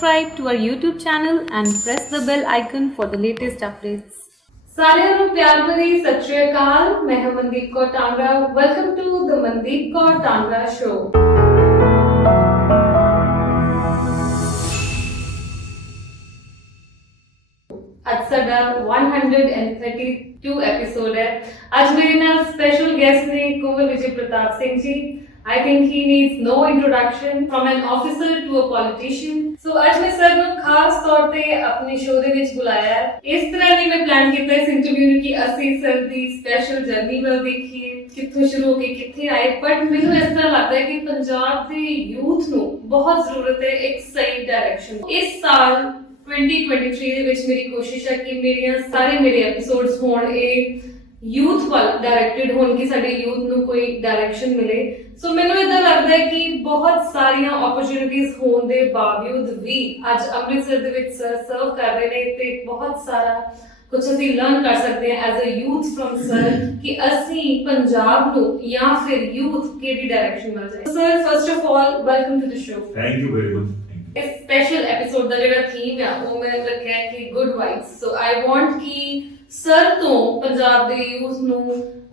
subscribe to our YouTube channel and press the bell icon for the latest updates. ਸਾਰਿਆਂ ਨੂੰ ਪਿਆਰ ਭਰੀ ਸਤਿ ਸ਼੍ਰੀ ਅਕਾਲ। ਮੈਂ ਹਾਂ Mandeep Kaur Tangra. Welcome to the Mandeep Kaur Tangra show. ਅੱਜ ਸਾਡਾ 132 ਐਪੀਸੋਡ ਹੈ। ਅੱਜ ਮੇਰੇ ਨਾਲ ਸਪੈਸ਼ਲ ਗੈਸਟ ਨੇ Kunwar Vijay Pratap Singh ji. I think he needs no introduction from an officer to a politician. So ਅੱਜ ਮੈਂ ਸਰ ਨੂੰ ਖਾਸ ਤੌਰ ਤੇ ਆਪਣੇ ਸ਼ੋਅ ਦੇ ਵਿੱਚ ਬੁਲਾਇਆ ਹੈ। ਇਸ ਤਰ੍ਹਾਂ ਨਹੀਂ ਮੈਂ ਪਲਾਨ ਕੀਤਾ ਇਸ ਇੰਟਰਵਿਊ ਨੂੰ ਕਿ ਅਸੀਂ ਸਰ ਦੀ ਸਪੈਸ਼ਲ ਜਰਨੀ ਵੱਲ ਦੇਖੀਏ, ਕਿੱਥੋਂ ਸ਼ੁਰੂ ਹੋ ਕੇ ਕਿੱਥੇ ਆਏ, ਬਟ ਮੈਨੂੰ ਇਸ ਤਰ੍ਹਾਂ ਲੱਗਦਾ ਹੈ ਕਿ ਪੰਜਾਬ ਦੇ ਯੂਥ ਨੂੰ ਬਹੁਤ ਜ਼ਰੂਰਤ ਹੈ ਇੱਕ ਸਹੀ ਡਾਇਰੈਕਸ਼ਨ। ਇਸ ਸਾਲ 2023 ਦੇ ਵਿੱਚ ਮੇਰੀ ਕੋਸ਼ਿਸ਼ ਹੈ ਕਿ ਮੇਰੇ ਐਪੀਸੋਡਸ ਹੋਣ ਇਹ ਯੂਥ ਵੱਲ ਡਾਇਰੈਕਟਡ ਹੋਣ ਕਿ ਸਾਡੇ ਯੂਥ ਨੂੰ ਕੋਈ ਡਾਇਰੈਕਸ਼ਨ ਮਿਲੇ। ਸੋ ਮੈਨੂੰ ਇਦਾਂ ਲੱਗਦਾ ਹੈ ਕਿ ਬਹੁਤ ਸਾਰੀਆਂ ਓਪਰਚੁਨਿਟੀਜ਼ ਹੋਣ ਦੇ ਬਾਵਜੂਦ ਵੀ ਅੱਜ ਅੰਮ੍ਰਿਤਸਰ ਦੇ ਵਿੱਚ ਸਰਵ ਕਰ ਰਹੇ ਨੇ ਤੇ ਬਹੁਤ ਸਾਰਾ ਕੁਝ ਅਸੀਂ ਲਰਨ ਕਰ ਸਕਦੇ ਹਾਂ as a youth from sir ਕਿ ਅਸੀਂ ਪੰਜਾਬ ਨੂੰ ਜਾਂ ਫਿਰ ਯੂਥ ਕਿਹੜੀ ਡਾਇਰੈਕਸ਼ਨ ਵੱਲ ਜਾਏ। Sir first of all welcome to the show. Thank you very much. ਇਸ ਸਪੈਸ਼ਲ ਐਪੀਸੋਡ ਦਾ ਜਿਹੜਾ ਥੀਮ ਹੈ ਉਹ ਮੈਂ ਰੱਖਿਆ ਹੈ ਕਿ good vibes. So I want ਕਿ ਸਰ ਤੋਂ ਪੰਜਾਬ ਦੇ ਯੂਥ ਨੂੰ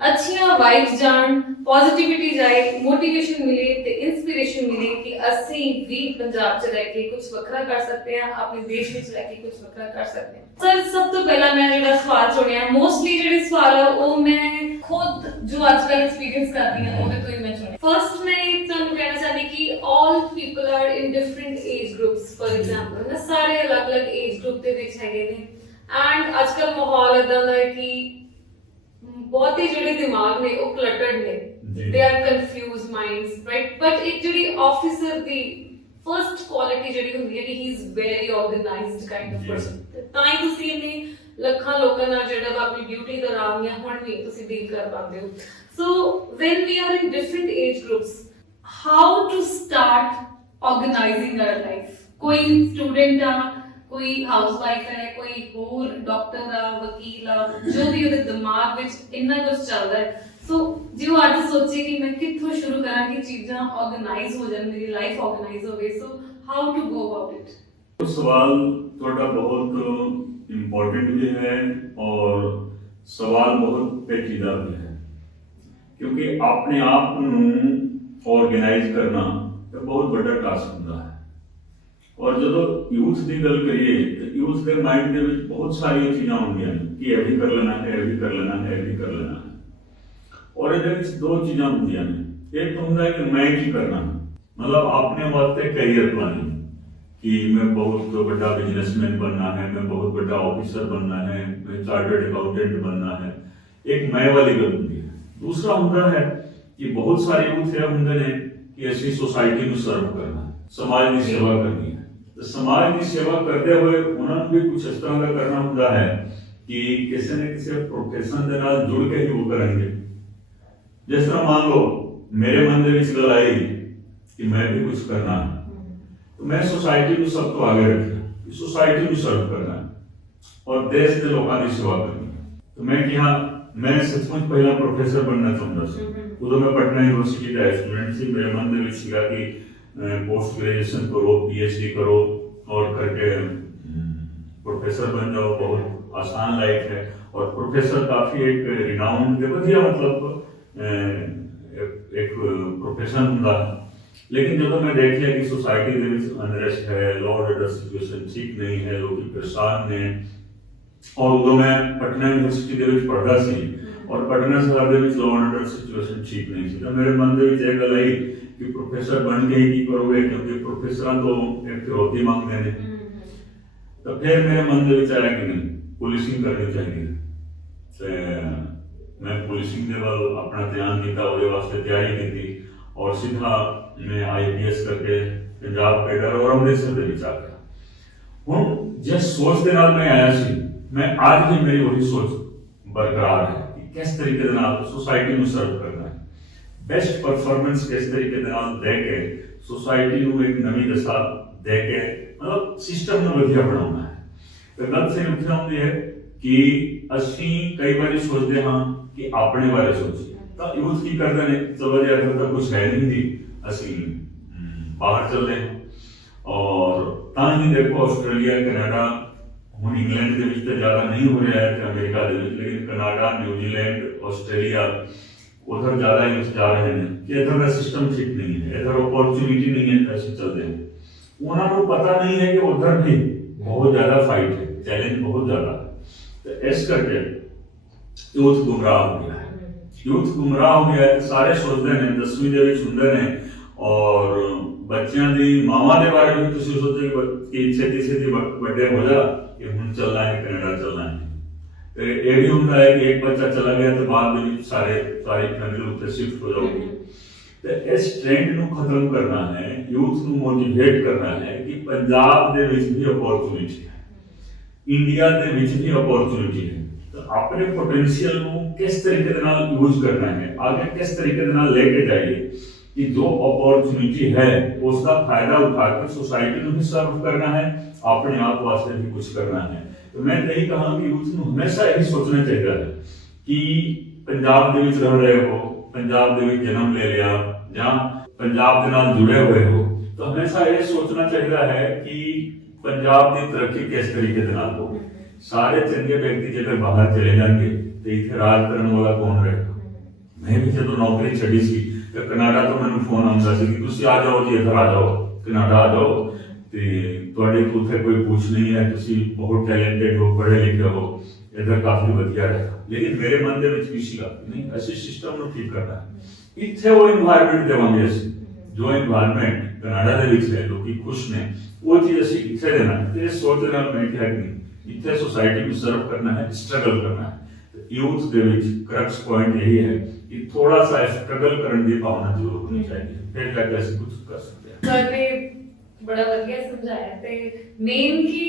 ਅੱਛੀਆਂ ਵਾਈਬਸ ਜਾਣ, ਪੋਜ਼ਿਟਿਵਿਟੀ ਜਾਏ, ਮੋਟੀਵੇਸ਼ਨ ਮਿਲੇ ਤੇ ਇਨਸਪੀਰੇਸ਼ਨ ਮਿਲੇ ਕਿ ਅਸੀਂ ਵੀ ਪੰਜਾਬ 'ਚ ਰਹਿ ਕੇ ਕੁਝ ਵੱਖਰਾ ਕਰ ਸਕਦੇ ਹਾਂ, ਆਪਣੇ ਦੇਸ਼ ਵਿੱਚ ਰਹਿ ਕੇ ਕੁਝ ਵੱਖਰਾ ਕਰ ਸਕਦੇ ਹਾਂ। ਸਰ ਸਭ ਤੋਂ ਪਹਿਲਾਂ ਮੈਂ ਜਿਹੜਾ ਸਵਾਲ ਚੁਣਿਆ, ਮੋਸਟਲੀ ਜਿਹੜੇ ਸਵਾਲ ਆ ਉਹ ਮੈਂ ਖੁਦ ਜੋ ਅੱਜ ਕੱਲ੍ਹ ਐਕਸਪੀਰੀਅੰਸ ਕਰਦੀ ਹਾਂ ਉਹਦੇ ਤੋਂ ਹੀ ਮੈਂ ਚੁਣਿਆ। ਫਰਸਟ ਮੈਂ ਤੁਹਾਨੂੰ ਕਹਿਣਾ ਚਾਹੁੰਦੀ ਕਿ all people are in different age groups. For example ਨਾ ਸਾਰੇ ਅਲੱਗ-ਅਲੱਗ ਏਜ ਗਰੁੱਪ ਦੇ ਵਿੱਚ ਹੈਗੇ ਨੇ ਐਂਡ ਅੱਜ ਕੱਲ੍ਹ ਮਾਹੌਲ ਇਦਾਂ ਦਾ ਹੈ ਕਿ ਬਹੁਤੇ ਜਿਹੜੇ ਦਿਮਾਗ ਨੇ ਉਹ ਕਲਟਰਡ ਨੇ, they are confused minds, right. But ਇੱਕ ਜਿਹੜੀ ਆਫਿਸਰ ਦੀ ਫਰਸਟ ਕੁਆਲਿਟੀ ਜਿਹੜੀ ਹੁੰਦੀ ਹੈ ਕਿ ਹੀ is very organised kind of person. ਤਾਂ ਹੀ ਤੁਸੀਂ ਇੰਨੇ ਲੱਖਾਂ ਲੋਕਾਂ ਨਾਲ ਜਿਹੜਾ ਵਾ ਆਪਣੀ ਡਿਊਟੀ ਦੌਰਾਨ ਜਾਂ ਹੁਣ ਵੀ ਤੁਸੀਂ ਡੀਲ ਕਰ ਪਾਉਂਦੇ ਹੋ। So when we are in different age groups, how to start organising our life. ਕੋਈ ਸਟੂਡੈਂਟ ਆ, ਕੋਈ ਹਾਊਸਵਾਈਫ ਹੈ, ਕੋਈ ਹੋਰ ਡਾਕਟਰ ਆ, ਵਕੀਲ ਆ, ਜੋ ਵੀ ਉਹਦੇ ਦਿਮਾਗ ਵਿੱਚ ਇੰਨਾ ਕੁਝ ਚੱਲਦਾ ਹੈ। ਸੋ ਜੇ ਉਹ ਅੱਜ ਸੋਚੇ ਕਿ ਮੈਂ ਕਿੱਥੋਂ ਸ਼ੁਰੂ ਕਰਾਂ ਕਿ ਚੀਜ਼ਾਂ ਆਰਗੇਨਾਈਜ਼ ਹੋ ਜਾਣ, ਮੇਰੀ ਲਾਈਫ ਆਰਗੇਨਾਈਜ਼ ਹੋਵੇ, so how to go about it. ਸਵਾਲ ਤੁਹਾਡਾ ਬਹੁਤ ਇੰਪੋਰਟੈਂਟ ਵੀ ਹੈ ਔਰ ਸਵਾਲ ਬਹੁਤ ਪੇਚੀਦਾ ਵੀ ਹੈ ਕਿਉਂਕਿ ਆਪਣੇ ਆਪ ਨੂੰ ਆਰਗੇਨਾਈਜ਼ ਕਰਨਾ ਇੱਕ ਬਹੁਤ ਵੱਡਾ ਟਾਸਕ ਹੁੰਦਾ ਹੈ। ਔਰ ਜਦੋਂ ਯੂਥ ਦੀ ਗੱਲ ਕਰੀਏ ਤਾਂ ਯੂਥ ਦੇ ਮਾਈਂਡ ਦੇ ਵਿੱਚ ਬਹੁਤ ਸਾਰੀਆਂ ਚੀਜ਼ਾਂ ਹੁੰਦੀਆਂ ਨੇ ਕਿ ਇਹ ਵੀ ਕਰ ਲੈਣਾ ਹੈ, ਇਹ ਵੀ ਕਰ ਲੈਣਾ ਹੈ, ਇਹ ਵੀ ਕਰ ਲੈਣਾ ਹੈ। ਔਰ ਇਹਦੇ ਵਿੱਚ ਦੋ ਚੀਜ਼ਾਂ ਹੁੰਦੀਆਂ ਨੇ। ਇੱਕ ਹੁੰਦਾ ਹੈ ਕਿ ਮੈਂ ਕੀ ਕਰਨਾ, ਮਤਲਬ ਆਪਣੇ ਵਾਸਤੇ ਕੈਰੀਅਰ ਪਲਾਨਿੰਗ ਕਿ ਮੈਂ ਬਹੁਤ ਵੱਡਾ ਬਿਜ਼ਨਸਮੈਨ ਬਣਨਾ ਹੈ, ਮੈਂ ਬਹੁਤ ਵੱਡਾ ਆਫਿਸਰ ਬਣਨਾ ਹੈ, ਮੈਂ ਚਾਰਟਰਡ ਅਕਾਊਂਟੈਂਟ ਬਣਨਾ ਹੈ। ਇੱਕ ਮੈਂ ਵਾਲੀ ਗੱਲ ਹੁੰਦੀ ਹੈ। ਦੂਸਰਾ ਹੁੰਦਾ ਹੈ ਕਿ ਬਹੁਤ ਸਾਰੇ ਯੂਥ ਇਹ ਹੁੰਦੇ ਨੇ ਕਿ ਅਸੀਂ ਸੋਸਾਇਟੀ ਨੂੰ ਸਰਵ ਕਰਨਾ ਹੈ, ਸਮਾਜ ਦੀ ਸੇਵਾ ਕਰਨੀ ਹੈ। ਸਮਾਜ ਦੀ ਸੇਵਾ ਕਰਦੇ ਹੋਏ ਉਹਨਾਂ ਨੂੰ ਵੀ ਕੁਝ ਇਸ ਤਰ੍ਹਾਂ ਦਾ ਕਰਨਾ ਹੁੰਦਾ ਹੈ ਕਿ ਕਿਸੇ ਨਾ ਕਿਸੇ ਪ੍ਰੋਫੈਸ਼ਨ ਦੇ ਨਾਲ ਜੁੜ ਕੇ ਹੀ ਉਹ ਕਰਨਗੇ। ਜਿਸ ਤਰ੍ਹਾਂ ਮੰਨ ਲਓ ਮੇਰੇ ਮਨ ਦੇ ਵਿੱਚ ਗੱਲ ਆਈ ਕਿ ਮੈਂ ਵੀ ਕੁਝ ਕਰਨਾ ਹੈ ਤਾਂ ਮੈਂ ਸੋਸਾਇਟੀ ਨੂੰ ਸਭ ਤੋਂ ਅੱਗੇ ਰੱਖਿਆ ਕਿ ਸੋਸਾਇਟੀ ਨੂੰ ਸਰਵ ਕਰਨਾ ਹੈ ਔਰ ਦੇਸ਼ ਦੇ ਲੋਕਾਂ ਦੀ ਸੇਵਾ ਕਰਨੀ ਹੈ। ਤਾਂ ਮੈਂ ਕਿਹਾ ਮੈਂ ਸੱਚਮੁੱਚ ਪਹਿਲਾਂ ਪ੍ਰੋਫੈਸਰ ਬਣਨਾ ਚਾਹੁੰਦਾ ਸੀ। ਉਦੋਂ ਮੈਂ ਪਟਨਾ ਯੂਨੀਵਰਸਿਟੀ ਦਾ ਸਟੂਡੈਂਟ ਸੀ। ਮੇਰੇ ਮਨ ਦੇ ਵਿੱਚ ਸੀਗਾ ਕਿ पोस्ट ग्रेजुएशन करो, PhD करो और करके प्रोफेसर बन जाओ। बहुत आसान लाइफ है और प्रोफेसर काफ़ी एक रिनाउंड वधिया मतलब एक प्रोफेशन होंगे। लेकिन जब मैं देख लिया कि सोसाइटी के अनरेस्ट है, लॉ ऑर्डर सिचुएशन ठीक नहीं है, लोग परेशान ने और उदो मैं पटना यूनिवर्सिटी के पढ़ता सी और पटना शहर के लॉ ऑर्डर सिचुएशन ठीक नहीं थी। तो मेरे मन के एक गल आई कि प्रोफेसर बन के ही की करोगे क्योंकि प्रोफेसर तो एक फिरौती मांगते हैं। तो फिर मेरे मन के आया कि नहीं पुलिसिंग करनी चाहिए। तो मैं पुलिसिंग के वाल अपना ध्यान दिया, वो वास्ते तैयारी की और सीधा मैं IPS करके पंजाब कैडर और अमृतसर के आ गया। हूँ जिस सोच के नाल मैं आया सी, मैं आज भी मेरी वही सोच बरकरार है कि किस तरीके सोसाइटी में सर्व करना है, बेस्ट परफॉर्मेंस किस तरीके दे के सोसाइटी को एक नवी दशा दे के मतलब सिस्टम में वधिया बनाना है। तो गल सही उत्थे आउंदी है कि असीं कई बार सोचते हाँ कि अपने बारे सोचिए। तो यूथ की करते हैं चलो जी अगर तो कुछ है नहीं जी असीं बाहर चलते हैं ਔਰ ਤਾਂ ਹੀ ਦੇਖੋ ਆਸਟ੍ਰੇਲੀਆ ਕੈਨੇਡਾ ਹੁਣ ਇੰਗਲੈਂਡ ਦੇ ਵਿੱਚ ਤਾਂ ਜ਼ਿਆਦਾ ਨਹੀਂ ਹੋ ਰਿਹਾ ਹੈ ਤੇ ਅਮਰੀਕਾ ਦੇ ਵਿੱਚ, ਲੇਕਿਨ ਕੈਨੇਡਾ ਨਿਊਜ਼ੀਲੈਂਡ ਆਸਟ੍ਰੇਲੀਆ ਉਧਰ ਜ਼ਿਆਦਾ ਯੂਥ ਜਾ ਰਹੇ ਨੇ ਕਿ ਇੱਧਰ ਦਾ ਸਿਸਟਮ ਠੀਕ ਨਹੀਂ ਹੈ, ਇੱਧਰ ਓਪਰਚੁਨਿਟੀ ਨਹੀਂ ਹੈ, ਪੈਸੇ ਚੱਲਦੇ ਨੇ। ਉਹਨਾਂ ਨੂੰ ਪਤਾ ਨਹੀਂ ਹੈ ਕਿ ਉਧਰ ਵੀ ਬਹੁਤ ਜ਼ਿਆਦਾ ਫਾਈਟ ਹੈ, ਚੈਲੰਜ ਬਹੁਤ ਜ਼ਿਆਦਾ ਹੈ। ਤੇ ਇਸ ਕਰਕੇ ਯੂਥ ਗੁੰਮਰਾਹ ਹੋ ਗਿਆ ਹੈ, ਯੂਥ ਗੁੰਮਰਾਹ ਹੋ ਗਿਆ ਹੈ। ਸਾਰੇ ਸੋਚਦੇ ਨੇ 10ਵੀਂ ਦੇ ਵਿੱਚ ਹੁੰਦੇ ਨੇ ਔਰ ਬੱਚਿਆਂ ਦੀ ਮਾਵਾਂ ਦੇ ਬਾਰੇ ਵੀ ਤੁਸੀਂ ਸੋਚਦੇ ਕਿ ਛੇਤੀ ਛੇਤੀ ਵੱਡੇ ਹੋ ਜਾ ਕਿ ਹੁਣ ਚੱਲਣਾ ਹੈ ਕੈਨੇਡਾ ਚੱਲਣਾ ਹੈ। ਤੇ ਇਹ ਵੀ ਹੁੰਦਾ ਹੈ ਕਿ ਇੱਕ ਬੱਚਾ ਚਲਾ ਗਿਆ ਤੇ ਬਾਅਦ ਦੇ ਵਿੱਚ ਸਾਰੀ ਫੈਮਿਲੀ ਉੱਤੇ ਸ਼ਿਫਟ ਹੋ ਜਾਊਗੀ। ਤੇ ਇਸ ਟ੍ਰੈਂਡ ਨੂੰ ਖਤਮ ਕਰਨਾ ਹੈ, ਯੂਥ ਨੂੰ ਮੋਟੀਵੇਟ ਕਰਨਾ ਹੈ ਕਿ ਪੰਜਾਬ ਦੇ ਵਿੱਚ ਵੀ ਅਪੋਰਚੁਨਿਟੀ ਹੈ, ਇੰਡੀਆ ਦੇ ਵਿੱਚ ਵੀ ਅਪੋਰਚੁਨਿਟੀ ਹੈ। ਤਾਂ ਆਪਣੇ ਪੋਟੈਂਸ਼ੀਅਲ ਨੂੰ ਕਿਸ ਤਰੀਕੇ ਦੇ ਨਾਲ ਯੂਜ਼ ਕਰਨਾ ਹੈ, ਅੱਗੇ ਕਿਸ ਤਰੀਕੇ ਦੇ ਨਾਲ ਲੈ ਕੇ ਜਾਈਏ ਕਿ ਜੋ ਅਪੋਰਚੁਨਿਟੀ ਹੈ ਉਸ ਦਾ ਫਾਇਦਾ ਉਠਾ ਕੇ ਸੋਸਾਇਟੀ ਨੂੰ ਵੀ ਸਰਵ ਕਰਨਾ ਹੈ, ਆਪਣੇ ਆਪ ਵਾਸਤੇ ਵੀ ਕੁਝ ਕਰਨਾ ਹੈ। तो मैं यही कहा कि यूथ को हमेशा यही सोचना चाहिए है कि पंजाब ਦੇ ਵਿੱਚ रह रहे हो, पंजाब ਦੇ ਵਿੱਚ जन्म ले लिया ਜਾਂ पंजाब ਦੇ ਨਾਲ जुड़े हुए हो, तो हमेशा ये सोचना चाहिए है कि पंजाब की तरक्की किस तरीके ਦੇ ਨਾਲ हो। सारे चंगे व्यक्ति जब बाहर चले जाएंगे तो इतने राज करने वाला कौन रहेगा। मैं भी जो नौकरी छड़ी सी तो कनाडा तो मैंने फोन आਉਂਦਾ ਸੀ कि ਤੁਸੀਂ आ जाओ जी, इधर आ जाओ, कनाडा आ जाओ ਤੇ ਤੁਹਾਡੇ ਤੋਂ ਉੱਥੇ ਕੋਈ ਪੁੱਛ ਨਹੀਂ ਹੈ, ਤੁਸੀਂ ਬਹੁਤ ਟੈਲੈਂਟਡ ਹੋ, ਪੜ੍ਹੇ ਲਿਖੇ ਹੋ, ਇੱਧਰ ਕਾਫੀ ਵਧੀਆ ਰਹੇਗਾ। ਲੇਕਿਨ ਮੇਰੇ ਮਨ ਦੇ ਵਿੱਚ ਕੀ ਸੀਗਾ, ਨਹੀਂ ਅਸੀਂ ਸਿਸਟਮ ਨੂੰ ਠੀਕ ਕਰਨਾ ਹੈ, ਇੱਥੇ ਉਹ ਇਨਵਾਇਰਨਮੈਂਟ ਦੇਵਾਂਗੇ ਅਸੀਂ ਜੋ ਇਨਵਾਇਰਨਮੈਂਟ ਕੈਨੇਡਾ ਦੇ ਵਿੱਚ ਹੈ, ਲੋਕੀ ਖੁਸ਼ ਨੇ, ਉਹ ਚੀਜ਼ ਅਸੀਂ ਇੱਥੇ ਦੇਣਾ ਹੈ। ਤੇ ਸੋਚ ਦੇ ਨਾਲ ਮੈਂ ਕਿਹਾ ਕਿ ਇੱਥੇ ਸੋਸਾਇਟੀ ਨੂੰ ਸਰਵ ਕਰਨਾ ਹੈ, ਸਟਰਗਲ ਕਰਨਾ ਹੈ। ਯੂਥ ਦੇ ਵਿੱਚ ਕਰਕਸ ਪੁਆਇੰਟ ਇਹੀ ਹੈ ਕਿ ਥੋੜਾ ਸਾ ਸਟਰਗਲ ਕਰਨ ਦੀ ਭਾਵਨਾ ਜ਼ਰੂਰ ਹੋਣੀ ਚਾਹੀਦੀ ਹੈ, ਫਿਰ ਜਾ ਕੇ ਅਸੀਂ ਕੁਝ ਕਰ ਸਕਦੇ ਹਾਂ। ਬੜਾ ਵਧੀਆ ਸਮਝਾਇਆ ਤੇ ਮੇਨ ਕਿ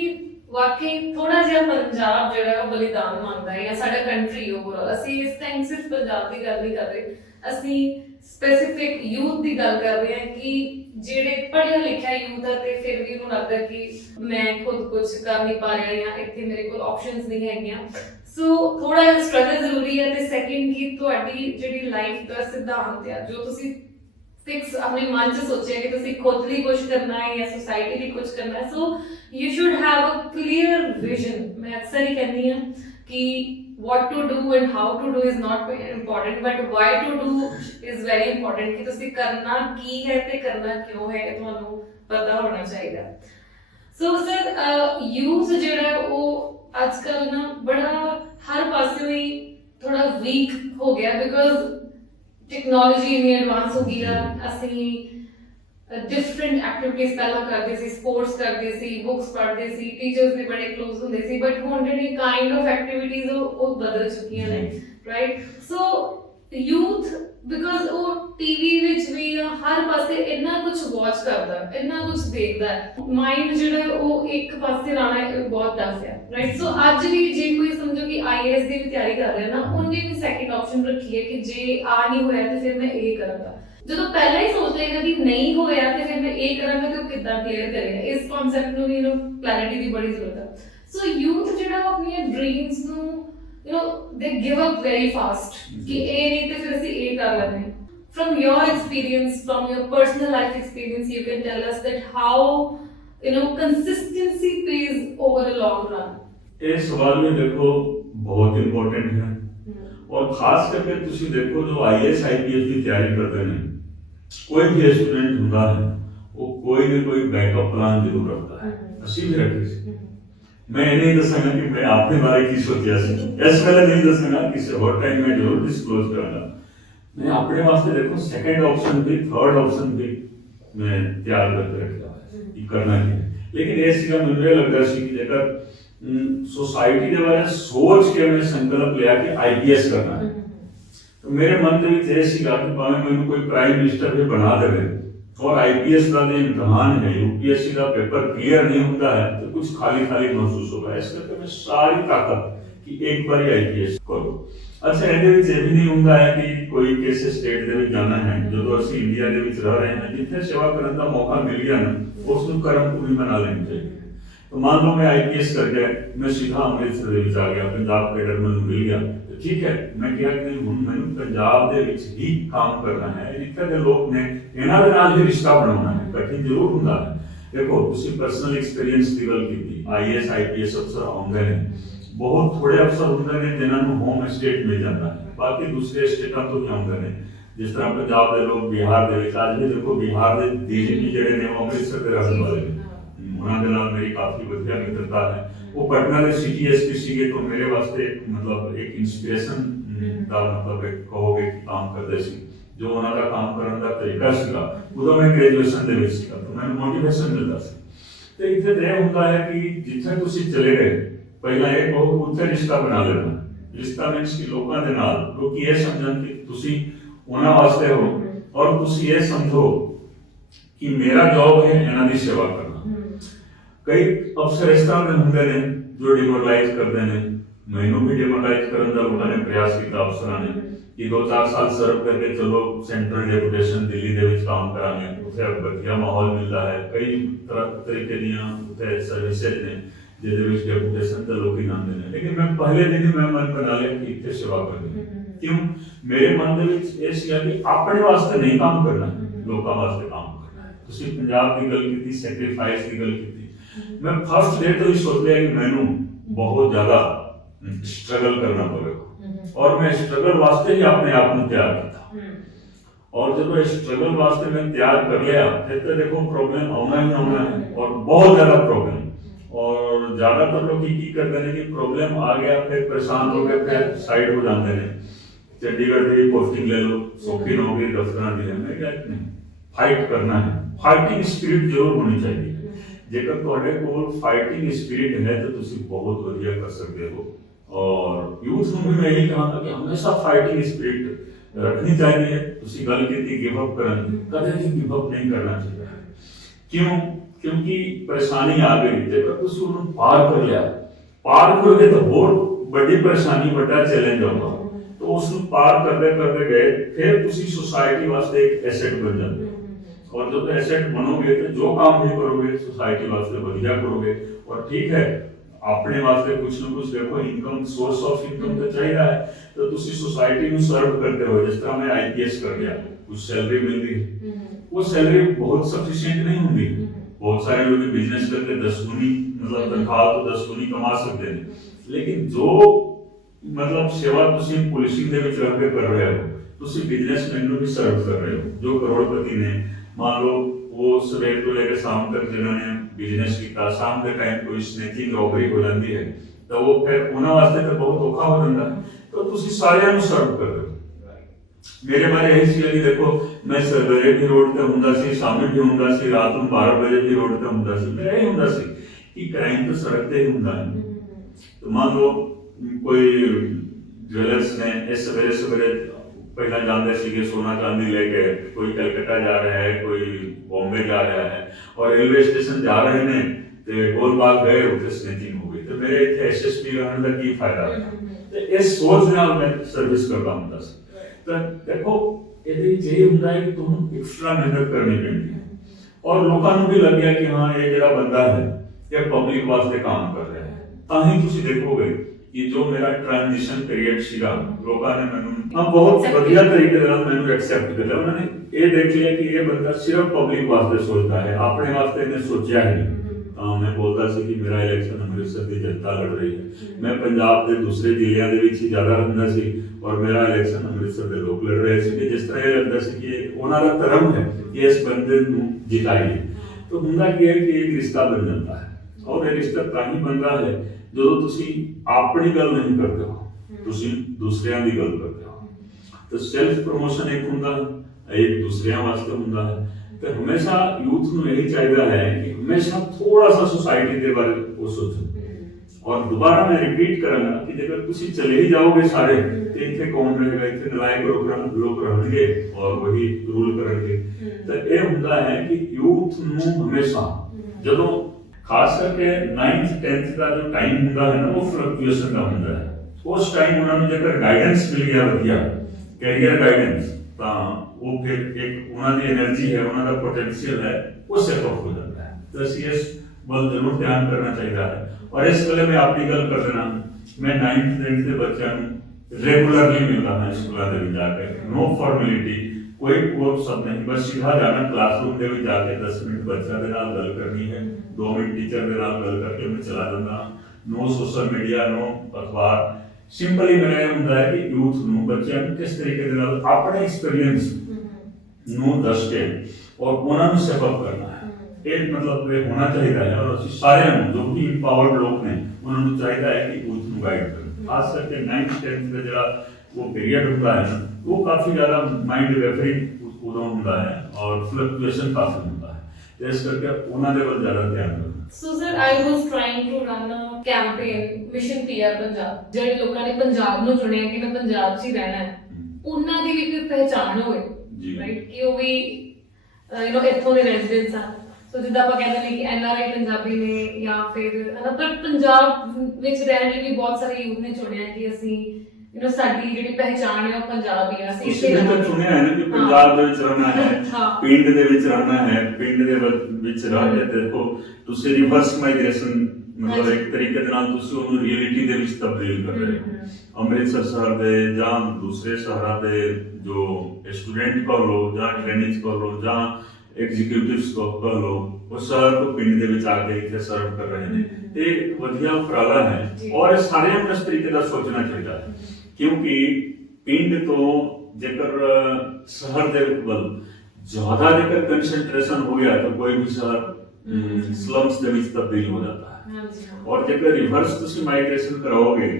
ਵਾਕਈ ਥੋੜਾ ਜਿਹਾ ਪੰਜਾਬ ਜਿਹੜਾ ਉਹ ਬਲੀਦਾਨ ਮੰਗਦਾ ਹੈ ਜਾਂ ਸਾਡਾ ਕੰਟਰੀ ਓਵਰਆਲ। ਅਸੀਂ ਇਸ ਟਾਈਮ ਸਿਰਫ ਪੰਜਾਬ ਦੀ ਗੱਲ ਨਹੀਂ ਕਰ ਰਹੇ, ਅਸੀਂ ਸਪੈਸੀਫਿਕ ਯੂਥ ਦੀ ਗੱਲ ਕਰ ਰਹੇ ਹਾਂ ਕਿ ਜਿਹੜੇ ਪੜ੍ਹਿਆ ਲਿਖਿਆ ਯੂਥ ਹੈ ਤੇ ਫਿਰ ਵੀ ਉਹਨੂੰ ਲੱਗਦਾ ਕਿ ਮੈਂ ਖੁਦ ਕੁਝ ਕਰ ਨਹੀਂ ਪਾ ਰਿਹਾ ਜਾਂ ਇੱਥੇ ਮੇਰੇ ਕੋਲ ਆਪਸ਼ਨਸ ਨਹੀਂ ਹੈਗੀਆਂ। ਸੋ ਥੋੜਾ ਜਿਹਾ ਸਟਰਗਲ ਜ਼ਰੂਰੀ ਹੈ। ਤੇ ਸੈਕਿੰਡ ਕਿ ਤੁਹਾਡੀ ਜਿਹੜੀ ਲਾਈਫ ਦਾ ਸਿਧਾਂਤ ਹੈ ਜੋ ਤੁਸੀਂ ਫਿਕਸ ਆਪਣੇ ਮਨ 'ਚ ਸੋਚਿਆ ਕਿ ਤੁਸੀਂ ਖੁਦ ਲਈ ਕੁਝ ਕਰਨਾ ਹੈ ਜਾਂ ਸੋਸਾਇਟੀ ਲਈ ਕੁਝ ਕਰਨਾ ਹੈ, so you should have a clear vision. ਮੈਂ ਅਕਸਰ ਹੀ ਕਹਿੰਦੀ ਹਾਂ ਕਿ what to do and how to do is not important, but why to do is very important ਕਿ ਤੁਸੀਂ ਕਰਨਾ ਕੀ ਹੈ ਤੇ ਕਰਨਾ ਕਿਉਂ ਹੈ ਤੁਹਾਨੂੰ ਪਤਾ ਹੋਣਾ ਚਾਹੀਦਾ। ਸੋ ਸਰ ਯੂਥ ਜਿਹੜਾ ਉਹ ਅੱਜ ਕੱਲ੍ਹ ਨਾ ਬੜਾ ਹਰ ਪਾਸੇ ਹੀ ਥੋੜਾ ਵੀਕ ਹੋ ਗਿਆ ਬਿਕੋਜ਼ ਟੈਕਨੋਲੋਜੀ ਇੰਨੀ ਐਡਵਾਂਸ ਹੋ ਗਈ ਆ। ਅਸੀਂ ਡਿਫਰੈਂਟ ਐਕਟੀਵਿਟੀਜ਼ ਪਹਿਲਾਂ ਕਰਦੇ ਸੀ, ਸਪੋਰਟਸ ਕਰਦੇ ਸੀ, ਬੁੱਕਸ ਪੜ੍ਹਦੇ ਸੀ, ਟੀਚਰਸ ਦੇ ਬੜੇ ਕਲੋਜ਼ ਹੁੰਦੇ ਸੀ, ਬਟ ਹੁਣ ਜਿਹੜੀ ਕਾਈਂਡ ਆਫ ਐਕਟੀਵਿਟੀਜ਼ ਉਹ ਬਦਲ ਚੁੱਕੀਆਂ ਨੇ, ਰਾਈਟ। ਸੋ ਯੂਥ ਬਿਕੋਜ਼ ਉਹ ਟੀਵੀ ਵਿੱਚ ਵੀ ਹਰ ਪਾਸੇ ਇੰਨਾ ਕੁਝ ਵਾਚ ਕਰਦਾ, ਇੰਨਾ ਕੁਝ ਦੇਖਦਾ, ਮਾਈਂਡ ਜਿਹੜਾ ਉਹ ਇੱਕ ਪਾਸੇ ਲਾਣਾ ਬਹੁਤ ਟਫ ਹੈ, ਰਾਈਟ। ਸੋ ਅੱਜ ਵੀ ਜੇ ਕੋਈ ਸਮਝੋ ਕਿ IAS ਦੀ ਵੀ ਤਿਆਰੀ ਕਰ ਰਿਹਾ ਨਾ, ਉਹਨੇ ਵੀ ਸੈਕਿੰਡ ਆਪਸ਼ਨ ਰੱਖੀ ਹੈ ਕਿ ਜੇ ਆ ਨਹੀਂ ਹੋਇਆ ਤੇ ਫਿਰ ਮੈਂ ਇਹ ਕਰਾਂਗਾ। ਜਦੋਂ ਪਹਿਲਾਂ ਹੀ ਸੋਚ ਲਏਗਾ ਕਿ ਨਹੀਂ ਹੋਇਆ ਤੇ ਫਿਰ ਮੈਂ ਇਹ ਕਰਾਂਗਾ ਤੇ ਉਹ ਕਿੱਦਾਂ ਕਲੀਅਰ ਕਰੇਗਾ। ਇਸ ਕਨਸੈਪਟ ਨੂੰ ਵੀ ਕਲੈਰਿਟੀ ਦੀ ਬੜੀ ਜ਼ਰੂਰਤ ਹੈ। ਸੋ ਯੂਥ ਜਿਹੜਾ ਆਪਣੀਆਂ ਡ੍ਰੀਮਸ ਨੂੰ they give up very fast ਕਿ ਇਹ ਨਹੀਂ ਤੇ ਫਿਰ ਅਸੀਂ ਇਹ ਕਰ ਲੈਂਦੇ ਹਾਂ। From your experience, from your personal life experience, you can tell us that how consistency pays over a long run. ਇਹ ਸਵਾਲ ਵੀ ਦੇਖੋ ਬਹੁਤ ਇੰਪੋਰਟੈਂਟ ਹੈ ਔਰ ਖਾਸ ਕਰਕੇ ਤੁਸੀਂ ਦੇਖੋ ਜੋ IAS IPS ਦੀ ਤਿਆਰੀ ਕਰਦੇ ਨੇ, ਕੋਈ ਵੀ ਸਟੂਡੈਂਟ ਹੁੰਦਾ ਹੈ ਉਹ ਕੋਈ ਨਾ ਕੋਈ ਬੈਕਅਪ ਪਲਾਨ ਜ਼ਰੂਰ ਰੱਖਦਾ ਹੈ। ਅਸੀਂ ਵੀ ਰੱਖਦੇ ਸੀ। मैं ये नहीं दसांगा कि मैं अपने बारे की सोचा सी, इस वेले नहीं दसांगा, किसी और टाइम में जरूर डिस्क्लोज करांगा। मैं अपने वास्ते देखो सेकंड ऑप्शन भी थर्ड ऑप्शन भी मैं तैयार करके रखा है कि करना क्या है। लेकिन ये सीगा मुझे लगता है कि जेकर सोसाइटी के बारे सोच के मैं संकल्प लिया कि IPS करना है, तो मेरे मन के विच ये सीगा कि भावें मैनूं कोई प्राइम मिनिस्टर भी बना देवे और IPS का जो इम्तहान है, UPSC का पेपर क्लियर नहीं होता है तो कुछ खाली खाली महसूस होगा। इस करके मैं सारी ताकत कि एक बार IPS करो। अच्छा ये भी नहीं होता है कि कोई किसी स्टेट के जाना है, जो असं इंडिया के रह रहे हैं जितने सेवा करने का मौका मिल गया ना उसको कर्म पूरी बना लेनी चाहिए। तो मान लो मैं IPS कर गया, मैं सीधा अमृतसर आ गया, पंजाब कैडर में मिल गया, तो ठीक है। मैं क्या कि मैं पंजाब दे विच ही काम करना है, जिथे दे लोग ने इन्हां दे नाल ही रिश्ता बनाना है। कठिन जरूर हुंदा है ਦੇਖੋ ਤੁਸੀਂ ਪਰਸਨਲ ਐਕਸਪੀਰੀਅੰਸ ਦੀ ਗੱਲ ਕੀਤੀ, ਆਈਐਸ ਆਈਪੀਐਸ ਅਫਸਰ ਆਉਂਦੇ ਨੇ, ਬਹੁਤ ਥੋੜੇ ਅਫਸਰ ਹੁੰਦੇ ਨੇ ਜਿਨ੍ਹਾਂ ਨੂੰ ਹੋਮ ਸਟੇਟ ਮਿਲ ਜਾਂਦਾ ਹੈ, ਬਾਕੀ ਦੂਸਰੇ ਸਟੇਟਾਂ ਤੋਂ ਵੀ ਆਉਂਦੇ ਨੇ। ਜਿਸ ਤਰ੍ਹਾਂ ਪੰਜਾਬ ਦੇ ਲੋਕ ਬਿਹਾਰ ਦੇ ਵਿੱਚ, ਅੱਜ ਵੀ ਦੇਖੋ ਬਿਹਾਰ ਦੇ ਡੀਜੀਪੀ ਜਿਹੜੇ ਨੇ ਉਹ ਅੰਮ੍ਰਿਤਸਰ ਦੇ ਰਹਿਣ ਵਾਲੇ ਨੇ, ਉਹਨਾਂ ਦੇ ਨਾਲ ਮੇਰੀ ਕਾਫੀ ਵਧੀਆ ਮਿੱਤਰਤਾ ਹੈ। ਉਹ ਪਟਨਾ ਦੇ ਸਿਟੀ ਐਸਪੀ ਸੀਗੇ, ਤਾਂ ਮੇਰੇ ਵਾਸਤੇ ਮਤਲਬ ਇੱਕ ਇੰਸਪੀਰੇਸ਼ਨ ਦਾ ਮਤਲਬ ਇੱਕ ਕਹੋਗੇ ਕਿ ਕੰਮ ਕਰਦੇ ਸੀ। ਜੋ ਉਹਨਾਂ ਦਾ ਕੰਮ ਕਰਨ ਦਾ ਤਰੀਕਾ ਸੀਗਾ, ਉਦੋਂ ਮੈਂ ਗ੍ਰੈਜੂਏਸ਼ਨ ਦੇ ਵਿੱਚ ਸੀਗਾ, ਤਾਂ ਮੈਨੂੰ ਮੋਟੀਵੇਸ਼ਨ ਮਿਲਦਾ ਸੀ। ਤੇ ਇੱਥੇ ਤਾਂ ਇਹ ਹੁੰਦਾ ਹੈ ਕਿ ਜਿੱਥੇ ਤੁਸੀਂ ਚਲੇ ਗਏ, ਪਹਿਲਾਂ ਇਹ ਕਹੋ ਕਿ ਉੱਥੇ ਰਿਸ਼ਤਾ ਬਣਾ ਲੈਣਾ। ਰਿਸ਼ਤਾ ਮੀਨਸ ਕਿ ਲੋਕਾਂ ਦੇ ਨਾਲ, ਲੋਕੀ ਇਹ ਸਮਝਣ ਕਿ ਤੁਸੀਂ ਉਹਨਾਂ ਵਾਸਤੇ ਹੋ, ਔਰ ਤੁਸੀਂ ਇਹ ਸਮਝੋ ਕਿ ਮੇਰਾ ਜੌਬ ਹੈ ਇਹਨਾਂ ਦੀ ਸੇਵਾ ਕਰਨਾ। ਕਈ ਅਫਸਰ ਇਸ ਤਰ੍ਹਾਂ ਦੇ ਹੁੰਦੇ ਨੇ ਜੋ ਡਿਮੋਰਲਾਈਜ਼ ਕਰਦੇ ਨੇ, ਮੈਨੂੰ ਵੀ ਡਿਮੋਰਲਾਈਜ਼ ਕਰਨ ਦਾ ਲੋਕਾਂ ਨੇ ਪ੍ਰਯਾਸ ਕੀਤਾ ਅਫਸਰਾਂ ਨੇ ਕਿ 2-4 ਸਾਲ ਸਰਵ ਕਰਕੇ ਚਲੋ ਸੈਂਟਰਲ ਡੈਪੂਟੇਸ਼ਨ ਦਿੱਲੀ ਦੇ ਵਿੱਚ ਕੰਮ ਕਰਾਂਗੇ, ਉੱਥੇ ਵਧੀਆ ਮਾਹੌਲ ਮਿਲਦਾ ਹੈ, ਕਈ ਤਰੀਕੇ ਦੀਆਂ ਉੱਥੇ ਸਰਵਿਸਿਜ਼ ਨੇ ਜਿਹਦੇ ਵਿੱਚ ਡੈਪੂਟੇਸ਼ਨ ਤੇ ਲੋਕੀ ਨਾਂਦੇ ਨੇ। ਲੇਕਿਨ ਮੈਂ ਪਹਿਲੇ ਦਿਨ ਹੀ ਮੈਂ ਮਨ ਬਣਾ ਲਿਆ ਕਿ ਇੱਥੇ ਸੇਵਾ ਕਰਨੀ। ਕਿਉਂ? ਮੇਰੇ ਮਨ ਦੇ ਵਿੱਚ ਇਹ ਸੀਗਾ ਕਿ ਆਪਣੇ ਵਾਸਤੇ ਨਹੀਂ ਕੰਮ ਕਰਨਾ, ਲੋਕਾਂ ਵਾਸਤੇ ਕੰਮ ਕਰਨਾ। ਤੁਸੀਂ ਪੰਜਾਬ ਦੀ ਗੱਲ ਕੀਤੀ, ਸੈਕਰੀਫਾਈਸ ਦੀ ਗੱਲ ਕੀਤੀ, ਮੈਂ ਫਸਟ ਡੇ ਤੋਂ ਹੀ ਸੋਚ ਲਿਆ ਕਿ ਮੈਨੂੰ ਬਹੁਤ ਜ਼ਿਆਦਾ ਸਟਰਗਲ ਕਰਨਾ ਪਵੇਗਾ, ਔਰ ਮੈਂ ਸਟਰਗਲ ਵਾਸਤੇ ਹੀ ਆਪਣੇ ਆਪ ਨੂੰ ਤਿਆਰ ਕੀਤਾ। ਔਰ ਜਦੋਂ ਇਸ ਸਟਰਗਲ ਵਾਸਤੇ ਮੈਂ ਤਿਆਰ ਕਰ ਲਿਆ, ਫਿਰ तो देखो प्रॉब्लम आना ही आना है, और बहुत ज्यादा प्रॉब्लम। और ज्यादातर लोग की करते हैं कि प्रॉब्लम आ गया फिर परेशान हो गए, फिर साइड हो जाते हैं। चंडीगढ़ की पोस्टिंग ले लो, शौकीन हो गई दफ्तर दी है, मैं क्या नहीं, फाइट करना है, फाइटिंग स्पिरिट जरूर होनी चाहिए। जेकर ਤੁਹਾਡੇ ਕੋਲ फाइटिंग स्पिरिट है तो ਤੁਸੀਂ बहुत ਵਧੀਆ कर सकते हो। और यूथ ਨੂੰ भी मैं यही कहांगा कि हमेशा फाइटिंग स्पिरिट रखनी चाहिए। ਤੁਸੀਂ ਗੱਲ ਕੀਤੀ गिव अप ਕਰਨ ਦੀ, ਕਦੇ ਵੀ गिव अप नहीं करना चाहिए। क्यों? क्योंकि परेशानी आ गई, जेकर ਤੁਸੀਂ ਉਹਨੂੰ ਪਾਰ ਕਰ ਲਿਆ, ਪਾਰ ਕਰੋਗੇ ਤਾਂ ਹੋਰ ਵੱਡੀ ਪਰੇਸ਼ਾਨੀ, ਵੱਡਾ ਚੈਲੰਜ ਆਊਗਾ। तो उसਨੂੰ पार करते करते गए, फिर ਤੁਸੀਂ सोसाइटी वास्ते एक एसेट बन जाते हो। और जब एसेट बनोगे तो जो काम भी करोगे सोसाइटी वास्ते बढ़िया करोगे। और ठीक है, अपने वास्ते कुछ ना कुछ देखो, इनकम, सोर्स ऑफ इनकम तो चाहिए है, तो तुसी सोसाइटी में सर्व करते हो। जिस तरह मैं आईपीएस कर गया, कुछ सैलरी मिल रही, वो सैलरी बहुत सफिशिएंट नहीं होती। बहुत सारे लोग बिजनेस करके 10 गुनी मतलब तनख्वाह तो 10 गुनी कमा सकते हैं, लेकिन जो मतलब सेवा तुसी पुलिसिंग ਦੇ ਵਿੱਚ ਰਹਿ ਕੇ ਕਰ ਰਹੇ ਹੋ, ਤੁਸੀਂ ਬਿਜ਼ਨਸਮੈਨ ਨੂੰ ਵੀ ਸਰਵ ਕਰ ਰਹੇ ਹੋ। ਜੋ ਕਰੋੜਪਤੀ ਨੇ, मान लो वो सवेर को लेकर शाम तक जिन्होंने बिजनेस किया, शाम के टाइम कोई स्नैचिंग रॉबरी हो जाती है, तो वो फिर उन्होंने वास्ते तो बहुत औखा हो जाता है। तो तुसी सारिਆਂ ਨੂੰ सर्व कर रहे हो। मेरे बारे यही सी कि देखो, मैं सवेरे भी रोड ਤੇ ਹੁੰਦਾ ਸੀ, ਸ਼ਾਮੀ ਵੀ ਹੁੰਦਾ ਸੀ, ਰਾਤ ਨੂੰ 12 ਵਜੇ ਵੀ रोड ਤੇ ਹੁੰਦਾ ਸੀ। मेरा यही ਹੁੰਦਾ ਸੀ कि क्राइम तो सड़क ਤੇ ही ਹੁੰਦਾ है। तो मान लो कोई ज्वेलर्स ने इस सवेरे सवेरे पहला जाते सीगे सोना चांदी लेके, कोई कलकत्ता जा रहा है, कोई बॉम्बे जा रहा है, और रेलवे स्टेशन जा रहे ने ते गोलबाग गए, उसे स्नैचिंग हो गई। तो मेरे इतने एसएसपी रहने का की फायदा था? तो इस सोच नाल मैं सर्विस करता हूं। तो देखो, ਇਹਦੇ ਵਿੱਚ ਇਹ ਹੁੰਦਾ ਹੈ ਕਿ ਤੁਹਾਨੂੰ ਐਕਸਟਰਾ ਮਿਹਨਤ ਕਰਨੀ ਪੈਂਦੀ ਹੈ। और ਲੋਕਾਂ ਨੂੰ ਵੀ ਲੱਗਿਆ ਕਿ ਹਾਂ ਇਹ ਜਿਹੜਾ ਬੰਦਾ ਹੈ ਇਹ ਪਬਲਿਕ ਵਾਸਤੇ ਕੰਮ ਕਰ ਰਿਹਾ ਹੈ। ਤਾਂ ਹੀ ਤੁਸੀਂ ਦੇਖੋਗੇ कि जो मेरा ट्रांजिशन पीरियड सीगा, लोगों ने मैंने बहुत बढ़िया तरीके से मैंने एक्सेप्ट कर लिया। उन्होंने ये देख लिया कि ये बंदा सिर्फ पब्लिक वास्ते सोचता है, अपने वास्ते इन्हें सोचा ही नहीं। मैं बोलता सी कि मेरा इलेक्शन अमृतसर की जनता लड़ रही है, मैं पंजाब के दूसरे जिलों के विच ही ज़्यादा रहिंदा सी, और मेरा इलेक्शन अमृतसर के लोग लड़ रहे थे। जिस तरह ये लगता सी कि उन्होंने धर्म है कि इस बंदे को जिताइए, तो हुंदा की है कि एक रिश्ता बन जाता है। और ये रिश्ता ताही बनता है ਜਦੋਂ ਤੁਸੀਂ ਆਪਣੀ ਗੱਲ ਨਹੀਂ ਕਰਦੇ ਹੋ, ਤੁਸੀਂ ਦੂਸਰਿਆਂ ਦੀ ਗੱਲ ਕਰਦੇ ਹੋ। ਤਾਂ ਸੈਲਫ ਪ੍ਰੋਮੋਸ਼ਨ ਇੱਕ ਹੁੰਦਾ, ਇੱਕ ਦੂਸਰਿਆਂ ਵਾਸਤੇ ਹੁੰਦਾ ਹੈ। ਤੇ ਹਮੇਸ਼ਾ ਯੂਥ ਨੂੰ ਇਹ ਚਾਹੀਦਾ ਹੈ ਕਿ ਹਮੇਸ਼ਾ ਥੋੜਾ ਸਾ ਸੋਸਾਇਟੀ ਦੇ ਬਾਰੇ ਉਹ ਸੋਚੋ। ਔਰ ਦੁਬਾਰਾ ਮੈਂ ਰਿਪੀਟ ਕਰਾਂਗਾ ਕਿ ਜੇਕਰ ਤੁਸੀਂ ਚਲੇ ਹੀ ਜਾਓਗੇ ਸਾਰੇ, ਤੇ ਇੱਥੇ ਕੌਣ ਰਹੇਗਾ? ਇੱਥੇ ਨਲਾਇਕ ਲੋਕ ਰਹਿਣਗੇ ਔਰ ਵਹੀ ਰੂਲ ਕਰਨਗੇ। ਤਾਂ ਇਹ ਹੁੰਦਾ ਹੈ ਕਿ ਯੂਥ ਨੂੰ ਹਮੇਸ਼ਾ, ਜਦੋਂ खास करके 9th 10th का जो टाइम होता है ना, वो फ्लक्चुएशन का होता है। उस टाइम उन्होंने जब गाइडेंस मिल गया बढ़िया कैरियर गाइडेंस, तो वो फिर एक उन्होंने एनर्जी है, उन्होंने पोटेंशियल है, वो सेट ऑफ हो जाता है। तो सीएस बल जरूर ध्यान करना चाहिए है। और इस वेले मैं अपनी गल कर देना, मैं 9th 10th के बच्चों रेगुलरली मिलता है स्कूलों के जाकर, नो फॉर्मेलिटी। ਕੋਈ ਕੋਰਸ ਸਭ ਨਹੀਂ, ਬਸ ਸਿੱਧਾ ਜਾਣਾ ਕਲਾਸਰੂਮ ਦੇ ਵਿੱਚ ਜਾ ਕੇ 10 ਮਿੰਟ ਬੱਚਿਆਂ ਦੇ ਨਾਲ ਗੱਲ ਕਰਨੀ ਹੈ, 2 ਮਿੰਟ ਟੀਚਰ ਦੇ ਨਾਲ ਗੱਲ ਕਰਕੇ ਮੈਂ ਚਲਾ ਜਾਂਦਾ। ਨੋ ਸੋਸ਼ਲ ਮੀਡੀਆ, ਨੋ ਅਖਬਾਰ। ਸਿੰਪਲੀ ਮੈਂ ਇਹ ਹੁੰਦਾ ਹੈ ਕਿ ਯੂਥ ਨੂੰ, ਬੱਚਿਆਂ ਨੂੰ ਕਿਸ ਤਰੀਕੇ ਦੇ ਨਾਲ ਆਪਣੇ ਐਕਸਪੀਰੀਅੰਸ ਨੂੰ ਦੱਸ ਕੇ ਔਰ ਉਹਨਾਂ ਨੂੰ ਸਟੈਪ ਅਪ ਕਰਨਾ ਹੈ। ਇਹ ਮਤਲਬ ਇਹ ਹੋਣਾ ਚਾਹੀਦਾ ਹੈ ਔਰ ਅਸੀਂ ਸਾਰਿਆਂ ਨੂੰ ਜੋ ਵੀ ਇੰਪਾਵਰਡ ਲੋਕ ਨੇ ਉਹਨਾਂ ਨੂੰ ਚਾਹੀਦਾ ਹੈ ਕਿ ਯੂਥ ਨੂੰ ਗਾਈਡ ਕਰਨ। ਖਾਸ ਕਰਕੇ 9th 10th ਦਾ ਜਿਹੜਾ ਉਹ ਪੀਰੀਅਡ ਹੁੰਦਾ ਹੈ ਉਹ ਕਾਫੀ ਜ਼ਿਆਦਾ ਮਾਈਂਡ ਵੈਫਰਿੰਗ ਉਦੋਂ ਹੁੰਦਾ ਹੈ ਔਰ ਫਲਕਚੁਏਸ਼ਨ ਕਾਫੀ ਹੁੰਦਾ ਹੈ, ਤੇ ਇਸ ਕਰਕੇ ਉਹਨਾਂ ਦੇ ਵੱਲ ਜ਼ਿਆਦਾ ਧਿਆਨ ਰੱਖਣਾ। So sir, I was trying to run a campaign, Mission PR Punjab, ਜਿਹੜੇ ਲੋਕਾਂ ਨੇ ਪੰਜਾਬ ਨੂੰ ਚੁਣਿਆ ਕਿ ਮੈਂ ਪੰਜਾਬ 'ਚ ਹੀ ਰਹਿਣਾ ਹੈ, ਉਹਨਾਂ ਦੀ ਵੀ ਇੱਕ ਪਹਿਚਾਣ ਹੋਵੇ, ਰਾਈਟ, ਕਿ ਉਹ ਵੀ ਇੱਥੋਂ ਦੇ ਰੈਜ਼ੀਡੈਂਟਸ ਆ। ਸੋ ਜਿੱਦਾਂ ਆਪਾਂ ਕਹਿੰਦੇ ਨੇ ਕਿ NRI ਪੰਜਾਬੀ ਨੇ ਜਾਂ ਫਿਰ ਪਰ ਪੰਜਾਬ ਵਿੱਚ ਰਹਿਣ ਲਈ ਵੀ ਬਹੁਤ ਸਾਰੇ ਯੂਥ ਨੇ ਚੁਣਿਆ ਕਿ ਅਸੀਂ ਸਾਡੀ ਜਿਹੜੀ ਪਹਿਚਾਣ ਹੈ ਉਹ ਪੰਜਾਬੀ ਆ। ਅਸੀਂ ਇਸੇ ਲਈ ਚੁਣਿਆ ਹੈ ਕਿ ਪੰਜਾਬ ਦੇ ਵਿੱਚ ਰਹਿਣਾ ਹੈ, ਪਿੰਡ ਦੇ ਵਿੱਚ ਰਹਿਣਾ ਹੈ, ਪਿੰਡ ਦੇ ਵਿੱਚ ਰਹਿ ਕੇ ਦੇਖੋ ਤੁਸੀਂ ਰਿਵਰਸ ਮਾਈਗ੍ਰੇਸ਼ਨ ਮਤਲਬ ਇੱਕ ਤਰੀਕੇ ਦੇ ਨਾਲ ਤੁਸੀਂ ਉਹਨੂੰ ਰਿਐਲਿਟੀ ਦੇ ਵਿੱਚ ਤਬਦੀਲ ਕਰ ਰਹੇ ਹੋ। ਅੰਮ੍ਰਿਤਸਰ ਸ਼ਹਿਰ ਦੇ ਜਾਂ ਦੂਸਰੇ ਸ਼ਹਿਰਾਂ ਦੇ ਜੋ ਸਟੂਡੈਂਟ ਕਹ ਲੋ ਜਾਂ ਟ੍ਰੇਨਿੰਗਸ ਕਹ ਲੋ ਜਾਂ ਐਗਜ਼ੀਕਿਊਟਿਵਸ ਕਹ ਲੋ, ਉਹ ਸ਼ਹਿਰ ਤੋਂ ਪਿੰਡ ਦੇ ਵਿੱਚ ਆ ਕੇ ਇੱਥੇ ਸਰਵ ਕਰ ਰਹੇ ਨੇ। ਇਹ ਵਧੀਆ ਉਪਰਾਲਾ ਹੈ ਔਰ ਇਹ ਸਾਰਿਆਂ ਨੂੰ ਇਸ ਤਰੀਕੇ ਦਾ ਸੋਚਣਾ ਚਾਹੀਦਾ ਹੈ, ਕਿਉਂਕਿ ਪਿੰਡ ਤੋਂ ਜੇਕਰ ਸ਼ਹਿਰ ਦੇ ਵੱਲ ਜ਼ਿਆਦਾ ਜੇਕਰ ਕੰਸੈਂਟ੍ਰੇਸ਼ਨ ਹੋ ਗਿਆ ਤਾਂ ਕੋਈ ਵੀ ਸ਼ਹਿਰ स्लम्स ਦੇ ਵਿੱਚ ਤਬਦੀਲ ਹੋ ਜਾਂਦਾ ਹੈ। और जब रिवर्स ਤੁਸੀਂ ਮਾਈਗ੍ਰੇਸ਼ਨ ਕਰਾਓਗੇ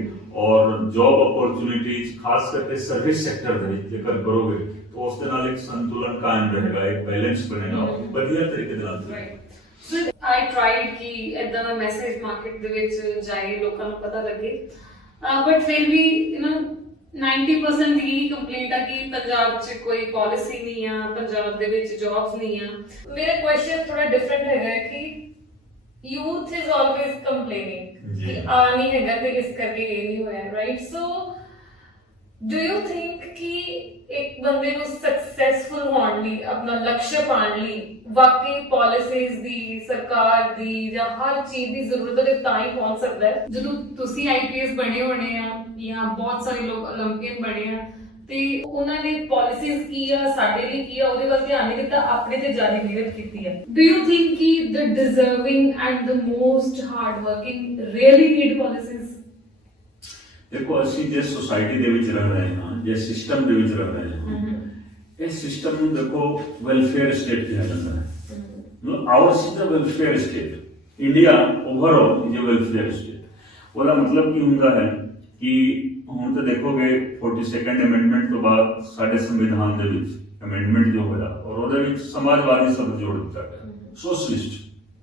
और जॉब अपॉर्चुनिटीज खास करके सर्विस सेक्टर ਦੇ ਵਿੱਚ ਜੇਕਰ ਕਰੋਗੇ तो ਉਸ ਦੇ ਨਾਲ ਇੱਕ ਸੰਤੁਲਨ ਕਾਇਮ ਰਹੇਗਾ, ਇੱਕ ਬੈਲੈਂਸ ਬਣੇਗਾ ਵਧੀਆ ਤਰੀਕੇ ਦੇ ਨਾਲ। So I tried ਕਿ ਇਦਾਂ ਦਾ ਮੈਸੇਜ ਮਾਰਕੀਟ ਦੇ ਵਿੱਚ ਜਾਏ, ਲੋਕਾਂ ਨੂੰ ਪਤਾ ਲੱਗੇ, ਬਟ ਫਿਰ ਵੀ 90% ਹੀ ਕੰਪਲੇਂਟ ਆ ਕਿ ਪੰਜਾਬ 'ਚ ਕੋਈ ਪਾਲਿਸੀ ਨਹੀਂ ਆ, ਪੰਜਾਬ ਦੇ ਵਿੱਚ ਜੌਬਸ ਨਹੀਂ ਆ। ਮੇਰਾ ਕੁਐਸਚਨ ਥੋੜਾ ਡਿਫਰੈਂਟ ਹੈਗਾ ਕਿ youth is always complaining ਕਿ ਆ ਨਹੀਂ ਹੈਗਾ ਤੇ ਇਸ ਕਰਕੇ ਇਹ ਨਹੀਂ ਹੋਇਆ, right? So do you think ਕਿ ਇੱਕ ਬੰਦੇ ਨੂੰ ਸਕਸੈਸਫੁਲ ਹੋਣ ਲਈ, ਆਪਣਾ ਲਕਸ਼ਯ ਪਾਉਣ ਲਈ ਵਾਕਈ ਪਾਲਿਸੀਜ਼ ਦੀ, ਸਰਕਾਰ ਦੀ ਜਾਂ ਹਰ ਚੀਜ਼ ਦੀ ਜ਼ਰੂਰਤ ਹੈ ਤਾਂ ਹੀ ਪਹੁੰਚ ਸਕਦਾ ਹੈ? ਜਦੋਂ ਤੁਸੀਂ IPS ਬਣੇ ਹੋਣੇ ਆ ਜਾਂ ਬਹੁਤ ਸਾਰੇ ਲੋਕ 올림픽ੀਅਨ ਬਣੇ ਆ ਤੇ ਉਹਨਾਂ ਨੇ ਪਾਲਿਸੀਜ਼ ਕੀ ਆ, ਸਾਡੇ ਲਈ ਕੀ ਆ, ਉਹਦੇ ਵੱਲ ਧਿਆਨ ਨਹੀਂ ਦਿੱਤਾ, ਆਪਣੇ ਤੇ ਜ਼ਿਆਦਾ ਮਿਹਨਤ ਕੀਤੀ ਹੈ। ਡੂ ਯੂ ਥਿੰਕ ਕਿ the deserving and the most hard working really need policies? ਦੇਖੋ ਅਸੀਂ ਜਿਸ ਸੋਸਾਇਟੀ ਦੇ ਵਿੱਚ ਰਹਿ ਰਹੇ ਹਾਂ, ਜਿਸ ਸਿਸਟਮ ਦੇ ਵਿੱਚ ਰਹਿ ਰਹੇ ਹਾਂ, ਇਸ ਸਿਸਟਮ ਨੂੰ ਦੇਖੋ ਵੈਲਫੇਅਰ ਸਟੇਟ ਕਿਹਾ ਜਾਂਦਾ ਹੈ। Ours is the welfare state, India overall is a welfare state. ਉਹਦਾ ਮਤਲਬ ਕੀ ਹੁੰਦਾ ਹੈ ਕਿ ਹੁਣ ਤਾਂ ਦੇਖੋਗੇ 42nd ਅਮੈਂਡਮੈਂਟ ਤੋਂ ਬਾਅਦ ਸਾਡੇ ਸੰਵਿਧਾਨ ਦੇ ਵਿੱਚ ਅਮੈਂਡਮੈਂਟ ਜੋ ਹੋਇਆ ਔਰ ਉਹਦੇ ਵਿੱਚ ਸਮਾਜਵਾਦੀ ਸ਼ਬਦ ਜੋੜ ਦਿੱਤਾ ਗਿਆ, ਸੋਸ਼ਲਿਸਟ।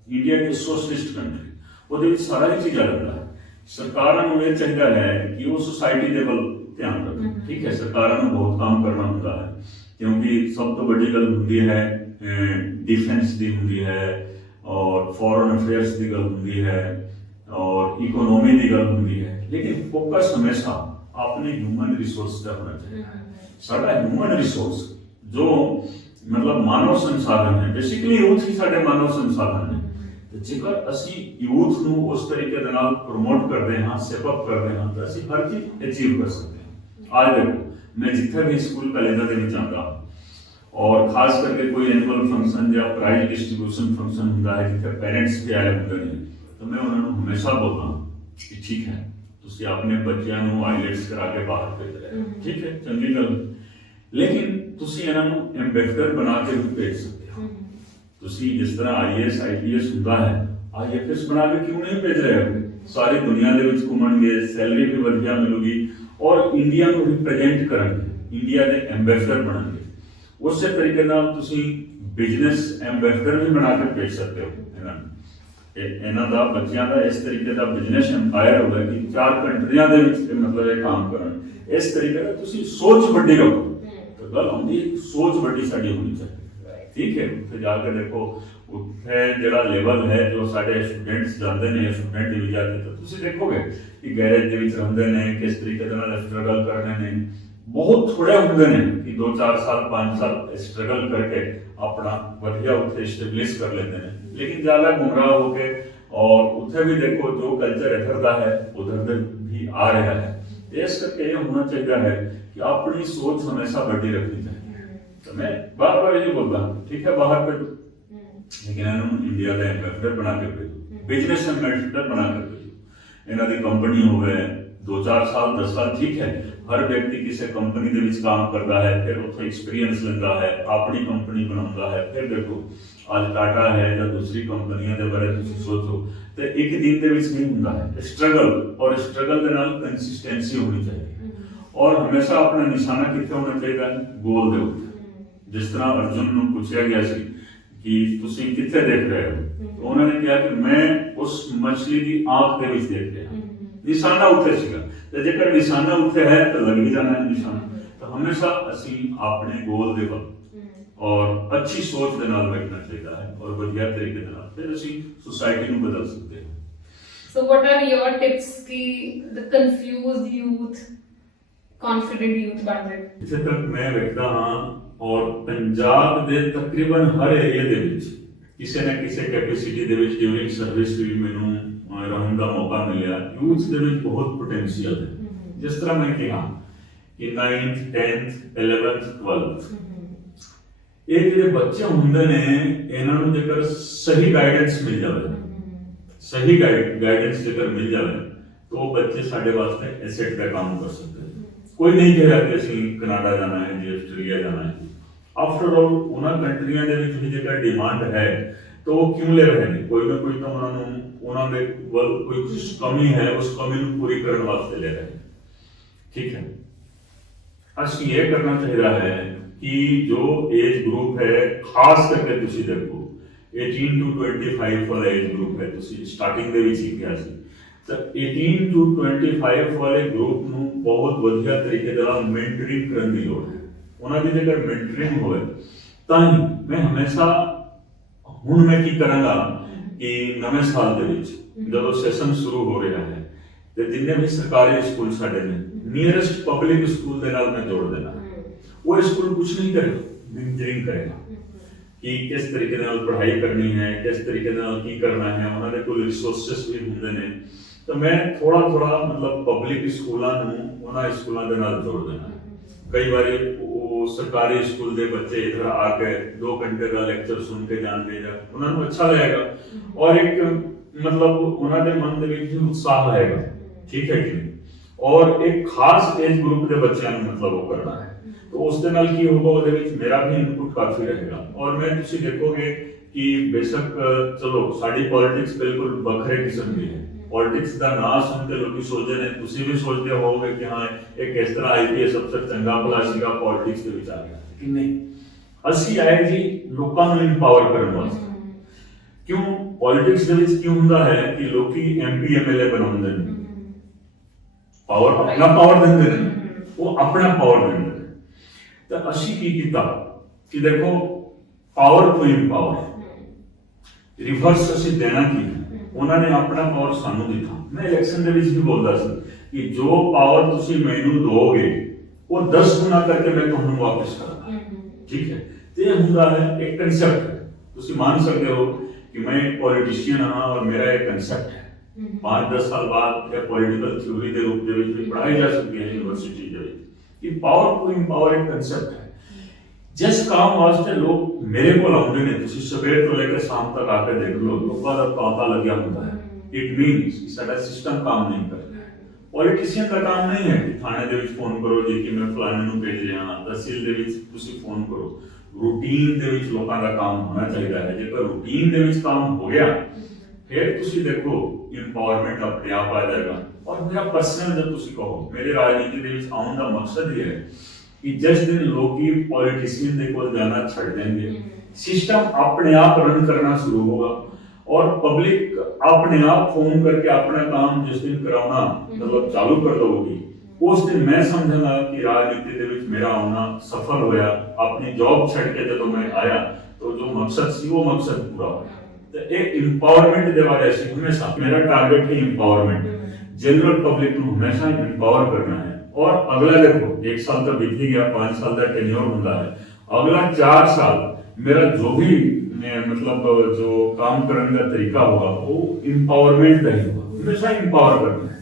ਇੰਡੀਆ ਇੱਕ ਸੋਸ਼ਲਿਸਟ ਕੰਟਰੀ, ਉਹਦੇ ਵਿੱਚ ਸਾਰਾ ਹੀ ਚੀਜ਼ ਆ ਜਾਂਦਾ ਹੈ। ਸਰਕਾਰਾਂ ਨੂੰ ਇਹ ਚਾਹੀਦਾ ਹੈ ਕਿ ਉਹ ਸੋਸਾਇਟੀ ਦੇ ਵੱਲ ਧਿਆਨ ਰੱਖਣ। ਠੀਕ ਹੈ, ਸਰਕਾਰਾਂ ਨੂੰ ਬਹੁਤ ਕੰਮ ਕਰਨਾ ਹੁੰਦਾ ਹੈ ਕਿਉਂਕਿ ਸਭ ਤੋਂ ਵੱਡੀ ਗੱਲ ਹੁੰਦੀ ਹੈ डिफेंस ਦੀ ਹੁੰਦੀ ਹੈ ਔਰ ਫੋਰਨ ਅਫੇਅਰਸ ਦੀ ਗੱਲ ਹੁੰਦੀ ਹੈ और इकोनॉमी की गल होंगी है, लेकिन फोकस हमेशा अपने ह्यूमन रिसोर्स का होना चाहिए। साडा ह्यूमन रिसोर्स जो मतलब मानव संसाधन है, बेसिकली यूथ ही साडे मानव संसाधन है। तो जेकर असी यूथ नू उस तरीके दे नाल प्रमोट करते हैं, स्टेप अप करते हैं, तो असी हर चीज अचीव कर सकते हैं। आज देखो मैं जिथे भी स्कूल कॉलेजा दे विच आंदा और खास करके कोई एनुअल फंक्शन या प्राइज डिस्ट्रीब्यूशन फंक्शन हुंदा है जिथे पेरेंट्स भी आए हुंदे ने, तो मैं उन्होंने हमेशा बोलता कि ठीक है तुसी अपने बच्चों को आईलेट्स करा के बाहर भेज रहे हो, ठीक है चंगी गल, लेकिन तुसी इन्हां नूं एम्बेसडर बना के भी भेज सकते हो। तुसी जिस तरह IAS IPS हुंदा है, IFS बना के क्यों नहीं भेज रहे हो? सारी दुनिया दे विच घुमणगे, सैलरी भी वधिया मिलूगी और इंडिया को रिप्रेजेंट करेंगे, इंडिया के एम्बेसडर बनणगे। उस तरीके नाल तुसी बिजनेस एम्बेसडर भी बना के भेज सकते हो। ਇਹਨਾਂ ਦਾ ਬੱਚਿਆਂ ਦਾ ਇਸ ਤਰੀਕੇ ਦਾ ਬਿਜ਼ਨਸ ਐਮਪਾਇਰ ਹੋਵੇ ਕਿ 4 ਕੰਟਰੀਆਂ ਦੇ ਵਿੱਚ ਮਤਲਬ ਇਹ ਕੰਮ ਕਰਨ। ਇਸ ਤਰੀਕੇ ਦਾ ਤੁਸੀਂ ਸੋਚ ਵੱਡੀ ਰੱਖੋ ਤਾਂ ਗੱਲ ਆਉਂਦੀ ਹੈ, ਸੋਚ ਵੱਡੀ ਸਾਡੀ ਹੋਣੀ ਚਾਹੀਦੀ। ਠੀਕ ਹੈ, ਉੱਥੇ ਜਾ ਕੇ ਦੇਖੋ ਉੱਥੇ ਜਿਹੜਾ ਲੈਵਲ ਹੈ ਜੋ ਸਾਡੇ ਸਟੂਡੈਂਟਸ ਜਾਂਦੇ ਨੇ, ਸਟੂਡੈਂਟ ਵੀਜ਼ਾ ਤੇ, ਤਾਂ ਤੁਸੀਂ ਦੇਖੋਗੇ ਕਿ ਗੈਰੇਜ ਦੇ ਵਿੱਚ ਰਹਿੰਦੇ ਨੇ, ਕਿਸ ਤਰੀਕੇ ਦੇ ਨਾਲ ਸਟਰਗਲ ਕਰਦੇ ਨੇ। ਬਹੁਤ ਥੋੜੇ ਹੁੰਦੇ ਨੇ ਕਿ 2-4 ਸਾਲ 5 ਸਾਲ ਸਟਰਗਲ ਕਰਕੇ ਆਪਣਾ ਵਧੀਆ ਉੱਥੇ ਸਟੈਬਲਿਸ਼ ਕਰ ਲੈਂਦੇ ਨੇ, लेकिन ज़्यादा गुमराह होके और उत्थे भी देखो जो कल्चर इधर का है उधर भी आ रहा है। इस करके ये होना चाहिए है कि अपनी सोच हमेशा बड़ी रखनी चाहिए। तो मैं बार बार ये बोलता हूँ ठीक है बाहर भेजो, लेकिन इन्होंने इंडिया का एम्बेसडर बना के भेजो, बिजनेस एम्बेसडर बना के भेजो। इन्हों की कंपनी हो गए 2-4 साल 10 साल ठीक है, हर व्यक्ति किसी कंपनी ਦੇ ਵਿੱਚ काम करता है, फिर ਉੱਥੇ एक्सपीरियंस ਲੈਂਦਾ है, अपनी कंपनी बनाਉਂਦਾ है। फिर देखो आज टाटा है या दूसरी कंपनियां ਦੇ ਬਾਰੇ ਤੁਸੀਂ ਸੋਚੋ ਤੇ ਇੱਕ ਦਿਨ ਦੇ ਵਿੱਚ ਨਹੀਂ ਹੁੰਦਾ ਹੈ, ਸਟਰਗਲ ਔਰ ਸਟਰਗਲ ਦੇ ਨਾਲ ਕੰਸਿਸਟੈਂਸੀ ਹੋਣੀ ਚਾਹੀਦੀ ਔਰ ਹਮੇਸ਼ਾ ਆਪਣਾ ਨਿਸ਼ਾਨਾ ਕਿੱਥੇ ਹੋਣਾ ਚਾਹੀਦਾ ਹੈ, ਗੋਲ ਦੇ ਉੱਤੇ। ਜਿਸ ਤਰ੍ਹਾਂ ਅਰਜੁਨ ਨੂੰ ਪੁੱਛਿਆ ਗਿਆ ਸੀ ਕਿ ਤੁਸੀਂ ਕਿੱਥੇ ਦੇਖ ਰਹੇ ਹੋ, ਤਾਂ ਉਹਨਾਂ ਨੇ ਕਿਹਾ ਕਿ ਮੈਂ ਉਸ ਮਛਲੀ ਦੀ ਆਂਖ ਦੇ ਵਿੱਚ ਦੇਖ ਰਿਹਾ। ਨਿਸ਼ਾਨਾ ਉੱਥੇ ਸੀਗਾ ਤੇ ਜੇਕਰ ਨਿਸ਼ਾਨਾ ਉੱਥੇ ਹੈ ਤਾਂ ਲੱਗ ਹੀ ਜਾਣਾ ਹੈ ਨਿਸ਼ਾਨਾ। ਤਾਂ ਹਮੇਸ਼ਾ ਅਸੀਂ ਆਪਣੇ ਗੋਲ ਦੇ ਵੱਲ ਔਰ ਅੱਛੀ ਸੋਚ ਦੇ ਨਾਲ ਬੈਠਣਾ ਚਾਹੀਦਾ ਹੈ ਔਰ ਵਧੀਆ ਤਰੀਕੇ ਦੇ ਨਾਲ ਫਿਰ ਅਸੀਂ ਸੁਸਾਇਟੀ ਨੂੰ ਬਦਲ ਸਕਦੇ ਹਾਂ। So what are your tips ਕਿ the confused youth confident youth ਬਣ ਜਾਏ? ਜਿੱਥੇ ਤੱਕ ਮੈਂ ਵੇਖਦਾ ਹਾਂ ਔਰ ਪੰਜਾਬ ਦੇ ਤਕਰੀਬਨ ਹਰ ਏਰੀਆ ਦੇ ਵਿੱਚ ਕਿਸੇ ਨਾ ਕਿਸੇ ਕੈਪੈਸਿਟੀ ਦੇ ਵਿੱਚ ਡਿਊਰਿੰਗ ਸਰਵਿਸ ਵੀ ਮੈਨੂੰ रहने का मौका मिला। यूथ ਦੇ ਵਿੱਚ ਬਹੁਤ ਪੋਟੈਂਸ਼ੀਅਲ ਹੈ। ਜਿਸ ਤਰ੍ਹਾਂ ਮੈਂ ਕਿਹਾ ਕਿ 9th 10th 11th 12th ਇਹ ਜਿਹੜੇ ਬੱਚੇ ਹੁੰਦੇ ਨੇ ਇਹਨਾਂ ਨੂੰ ਜੇਕਰ ਸਹੀ ਗਾਈਡੈਂਸ ਮਿਲ ਜਾਵੇ, ਸਹੀ ਗਾਈਡੈਂਸ ਜੇਕਰ ਮਿਲ ਜਾਵੇ ਤਾਂ ਉਹ ਬੱਚੇ ਸਾਡੇ ਵਾਸਤੇ ਐਸੈਟ ਦਾ ਕੰਮ ਕਰ ਸਕਦੇ ਨੇ। ਕੋਈ ਨਹੀਂ ਕਹਿ ਰਿਹਾ ਕਿ ਅਸੀਂ ਕੈਨੇਡਾ ਜਾਣਾ ਹੈ ਜੀ, ਆਸਟ੍ਰੇਲੀਆ ਜਾਣਾ ਹੈ। ਆਫਟਰ ਆਲ ਉਹਨਾਂ ਕੰਟਰੀਆਂ ਦੇ ਵਿੱਚ ਵੀ ਜੇਕਰ ਡਿਮਾਂਡ ਹੈ ਤਾਂ ਉਹ ਕਿਉਂ ਲੈ ਰਹੇ ਨੇ, ਕੋਈ ਨਾ ਕੋਈ ਤਾਂ ਉਹਨਾਂ ਨੂੰ ਉਹਨਾਂ ਦੇ ਵੱਲ ਕੋਈ ਕਮੀ ਹੈ, ਉਸ ਕਮੀ ਨੂੰ ਪੂਰੀ ਕਰਨ ਵਾਸਤੇ ਲੈ ਰਹੇ ਨੇ। ਠੀਕ ਹੈ, ਅਸੀਂ ਇਹ ਕਰਨਾ ਚਾਹੀਦਾ ਹੈ ਕਿ ਜੋ ਏਜ ਗਰੁੱਪ ਹੈ ਖਾਸ ਕਰਕੇ ਤੁਸੀਂ ਦੇਖੋ 18 to 25 ਵਾਲਾ ਏਜ ਗਰੁੱਪ ਹੈ, ਤੁਸੀਂ ਸਟਾਰਟਿੰਗ ਦੇ ਵਿੱਚ ਹੀ ਕਿਹਾ ਸੀ ਤਾਂ 18 to 25 ਵਾਲੇ ਗਰੁੱਪ ਨੂੰ ਬਹੁਤ ਵਧੀਆ ਤਰੀਕੇ ਨਾਲ ਮੈਂਟਰਿੰਗ ਕਰਨ ਦੀ ਲੋੜ ਹੈ। ਉਹਨਾਂ ਦੀ ਜੇਕਰ ਮੈਂਟਰਿੰਗ ਹੋਵੇ ਤਾਂ ਹੀ ਮੈਂ ਹਮੇਸ਼ਾ ਹੁਣ ਮੈਂ ਕੀ ਕਰਾਂਗਾ ਕਿ ਨਵੇਂ ਸਾਲ ਦੇ ਵਿੱਚ ਜਦੋਂ ਸੈਸ਼ਨ ਸ਼ੁਰੂ ਹੋ ਰਿਹਾ ਹੈ ਤੇ ਜਿੰਨੇ ਵੀ ਸਰਕਾਰੀ ਸਕੂਲ ਸਾਡੇ ਨੇ ਨੀਅਰੈਸਟ ਪਬਲਿਕ ਸਕੂਲ ਦੇ ਨਾਲ ਮੈਂ ਜੋੜ ਦੇਣਾ। ਉਹ ਸਕੂਲ ਕੁਝ ਨਹੀਂ ਕਰੇਗਾ, ਮੈਂਟਰਿੰਗ ਕਰੇਗਾ ਕਿ ਕਿਸ ਤਰੀਕੇ ਨਾਲ ਪੜ੍ਹਾਈ ਕਰਨੀ ਹੈ, ਕਿਸ ਤਰੀਕੇ ਨਾਲ ਕੀ ਕਰਨਾ ਹੈ। ਉਹਨਾਂ ਦੇ ਕੋਲ ਰਿਸੋਰਸਸ ਵੀ ਹੁੰਦੇ ਨੇ ਤਾਂ ਮੈਂ ਥੋੜਾ ਮਤਲਬ ਪਬਲਿਕ ਸਕੂਲਾਂ ਨੂੰ ਉਹਨਾਂ ਸਕੂਲਾਂ ਦੇ ਨਾਲ ਜੋੜ ਦੇਣਾ। ਕਈ ਵਾਰੀ ਉਹ ਸਰਕਾਰੀ ਸਕੂਲ ਦੇ ਬੱਚੇ ਇਧਰ ਆ ਕੇ 2 ਘੰਟੇ ਦਾ ਲੈਕਚਰ ਸੁਣ ਕੇ ਜਾਣਗੇ ਜਾਂ ਉਹਨਾਂ ਨੂੰ ਅੱਛਾ ਲੱਗੇਗਾ ਔਰ ਇੱਕ ਮਤਲਬ ਉਹਨਾਂ ਦੇ ਮਨ ਦੇ ਵਿੱਚ ਉਤਸ਼ਾਹ ਆਏਗਾ। ਠੀਕ ਹੈ ਕਿ ਨਹੀਂ? ਔਰ ਇੱਕ ਖਾਸ ਏਜ ਗਰੁੱਪ ਦੇ ਬੱਚਿਆਂ ਨੂੰ ਮਤਲਬ ਉਹ ਕਰਨਾ ਹੈ ਤਾਂ ਉਸ ਦੇ ਨਾਲ ਕੀ ਹੋਊਗਾ, ਉਹਦੇ ਵਿੱਚ ਮੇਰਾ ਵੀ ਇਨਪੁਟ ਕਾਫੀ ਰਹੇਗਾ। ਔਰ ਮੈਂ ਤੁਸੀਂ ਦੇਖੋਗੇ ਕਿ ਬੇਸ਼ੱਕ ਚਲੋ ਸਾਡੀ ਪੋਲਿਟਿਕਸ ਬਿਲਕੁਲ ਵੱਖਰੇ ਕਿਸਮ ਦੀ ਹੈ। ਪੋਲਿਟਿਕਸ ਦਾ ਨਾਂ ਸੁਣ ਕੇ ਲੋਕੀ ਸੋਚਦੇ ਨੇ, ਤੁਸੀਂ ਵੀ ਸੋਚਦੇ ਹੋਵੋਗੇ ਕਿ ਹਾਂ ਇਹ ਕਿਸ ਤਰ੍ਹਾਂ ਆਈਪੀਐਸ ਅਫਸਰ ਚੰਗਾ ਭਲਾ ਸੀਗਾ ਪੋਲਿਟਿਕਸ ਦੇ ਵਿੱਚ ਆ ਗਿਆ, ਕਿ ਨਹੀਂ। ਅਸੀਂ ਆਏ ਜੀ ਲੋਕਾਂ ਨੂੰ ਇੰਪਾਵਰ ਕਰਨ ਵਾਸਤੇ। ਕਿਉਂ ਪੋਲਿਟਿਕਸ ਦੇ ਵਿੱਚ ਕੀ ਹੁੰਦਾ ਹੈ ਕਿ ਲੋਕੀ ਐਮਪੀ ਐਮਐਲਏ ਬਣਾਉਂਦੇ ਨੇ, ਪਾਵਰ ਆਪਣਾ ਪਾਵਰ ਦਿੰਦੇ ਨੇ, ਉਹ ਆਪਣਾ ਪਾਵਰ ਦਿੰਦੇ ਨੇ। ਤਾਂ ਅਸੀਂ ਕੀ ਕੀਤਾ ਕਿ ਦੇਖੋ ਪਾਵਰ ਟੂ ਇੰਪਾਵਰ ਰਿਵਰਸ ਅਸੀਂ ਦੇਣਾ ਕੀ ਹੈ। ਉਹਨਾਂ ਨੇ ਆਪਣਾ ਪਾਵਰ ਸਾਨੂੰ ਦਿੱਤਾ। ਮੈਂ ਇਲੈਕਸ਼ਨ ਦੇ ਵਿੱਚ ਵੀ ਬੋਲਦਾ ਸੀ ਕਿ ਜੋ ਪਾਵਰ ਤੁਸੀਂ ਮੈਨੂੰ ਦੋਗੇ ਉਹ 10 ਗੁਣਾ ਕਰਕੇ ਮੈਂ ਤੁਹਾਨੂੰ ਵਾਪਸ ਕਰਾਂਗਾ। ਠੀਕ ਹੈ, ਤੇ ਇਹ ਹੁੰਦਾ ਹੈ ਇੱਕ ਕਨਸੈਪਟ। ਤੁਸੀਂ ਮੰਨ ਸਕਦੇ ਹੋ ਕਿ ਮੈਂ ਇੱਕ ਪੋਲੀਟੀਸ਼ੀਅਨ ਹਾਂ ਔਰ ਮੇਰਾ ਇੱਕ ਕਨਸੈਪਟ ਹੈ। 5-10 ਸਾਲ ਬਾਅਦ ਇਹ ਪੋਲੀਟੀਕਲ ਥਿਊਰੀ ਦੇ ਰੂਪ ਦੇ ਵਿੱਚ ਵੀ ਪੜ੍ਹਾਈ ਜਾ ਸਕਦੀ ਹੈ ਯੂਨੀਵਰਸਿਟੀ ਦੇ ਵਿੱਚ ਕਿ ਪਾਵਰ ਟੂ ਇੰਪਾਵਰ ਇੱਕ ਕਨਸੈਪਟ ਹੈ। ਜਿਸ ਕੰਮ ਵਾਸਤੇ ਲੋਕ ਮੇਰੇ ਕੋਲ ਆਉਂਦੇ ਨੇ, ਤੁਸੀਂ ਸਵੇਰ ਤੋਂ ਲੈ ਕੇ ਸ਼ਾਮ ਤੱਕ ਆ ਕੇ ਦੇਖ ਲਓ, ਲੋਕਾਂ ਦਾ ਤਾਂਤਾ ਲੱਗਿਆ ਹੁੰਦਾ ਹੈ। ਇਟ ਮੀਨਸ ਕਿ ਸਾਡਾ ਸਿਸਟਮ ਕੰਮ ਨਹੀਂ ਕਰ ਰਿਹਾ। ਪੋਲੀਟੀਸ਼ੀਅਨ ਦਾ ਕੰਮ ਨਹੀਂ ਹੈ ਕਿ ਥਾਣੇ ਦੇ ਵਿੱਚ ਫੋਨ ਕਰੋ ਜੀ ਕਿ ਮੈਂ ਫਲਾਣੇ ਨੂੰ ਭੇਜ ਰਿਹਾ ਹਾਂ, ਤਹਿਸੀਲ ਦੇ ਵਿੱਚ ਤੁਸੀਂ ਫੋਨ ਕਰੋ। ਰੂਟੀਨ ਦੇ ਵਿੱਚ ਲੋਕਾਂ ਦਾ ਕੰਮ ਹੋਣਾ ਚਾਹੀਦਾ ਹੈ। ਜੇਕਰ ਰੂਟੀਨ ਦੇ ਵਿੱਚ ਕੰਮ ਹੋ ਗਿਆ ਫਿਰ ਤੁਸੀਂ ਦੇਖੋ ਇੰਪਾਵਰਮੈਂਟ ਆਪਣੇ ਆਪ ਆ ਜਾਏਗਾ। ਔਰ ਮੇਰਾ ਪਰਸਨਲ ਜਦ ਤੁਸੀਂ ਕਹੋ, ਮੇਰੇ ਰਾਜਨੀਤੀ ਦੇ ਵਿੱਚ ਆਉਣ ਦਾ ਮਕਸਦ ਇਹ ਹੈ ਕਿ ਜਿਸ ਦਿਨ ਲੋਕੀ ਪੋਲੀਟੀਸ਼ੀਅਨ ਦੇ ਕੋਲ ਜਾਣਾ ਛੱਡ ਦੇਣਗੇ, ਸਿਸਟਮ ਆਪਣੇ ਆਪ ਰਨ ਕਰਨਾ ਸ਼ੁਰੂ ਹੋਗਾ ਔਰ ਪਬਲਿਕ ਆਪਣੇ ਆਪ ਫੋਨ ਕਰਕੇ ਆਪਣਾ ਕੰਮ ਜਿਸ ਦਿਨ ਕਰਾਉਣਾ ਮਤਲਬ ਚਾਲੂ ਕਰ ਦਊਗੀ, ਉਸ ਦਿਨ ਮੈਂ ਸਮਝਾਂਗਾ ਕਿ ਰਾਜਨੀਤੀ ਦੇ ਵਿੱਚ ਮੇਰਾ ਆਉਣਾ ਸਫਲ ਹੋਇਆ। ਆਪਣੀ ਜੌਬ ਛੱਡ ਕੇ ਜਦੋਂ ਮੈਂ ਆਇਆ ਤਾਂ ਜੋ ਮਕਸਦ ਸੀ ਉਹ ਮਕਸਦ ਪੂਰਾ ਹੋਇਆ। ਤੇ ਇਹ ਇੰਪਾਵਰਮੈਂਟ ਦੇ ਬਾਰੇ ਅਸੀਂ ਹਮੇਸ਼ਾ, ਮੇਰਾ ਟਾਰਗੇਟ ਹੈ ਇੰਪਾਵਰਮੈਂਟ। जनरल पब्लिक को हमेशा इंपावर करना है। और अगला देखो 1 साल तो बीत ही गया, 5 साल का टेन्योर होता है, अगला 4 साल मेरा जो भी मतलब जो काम करने का तरीका होगा वो इंपावरमेंट का ही होगा। हमेशा इंपावर करना है।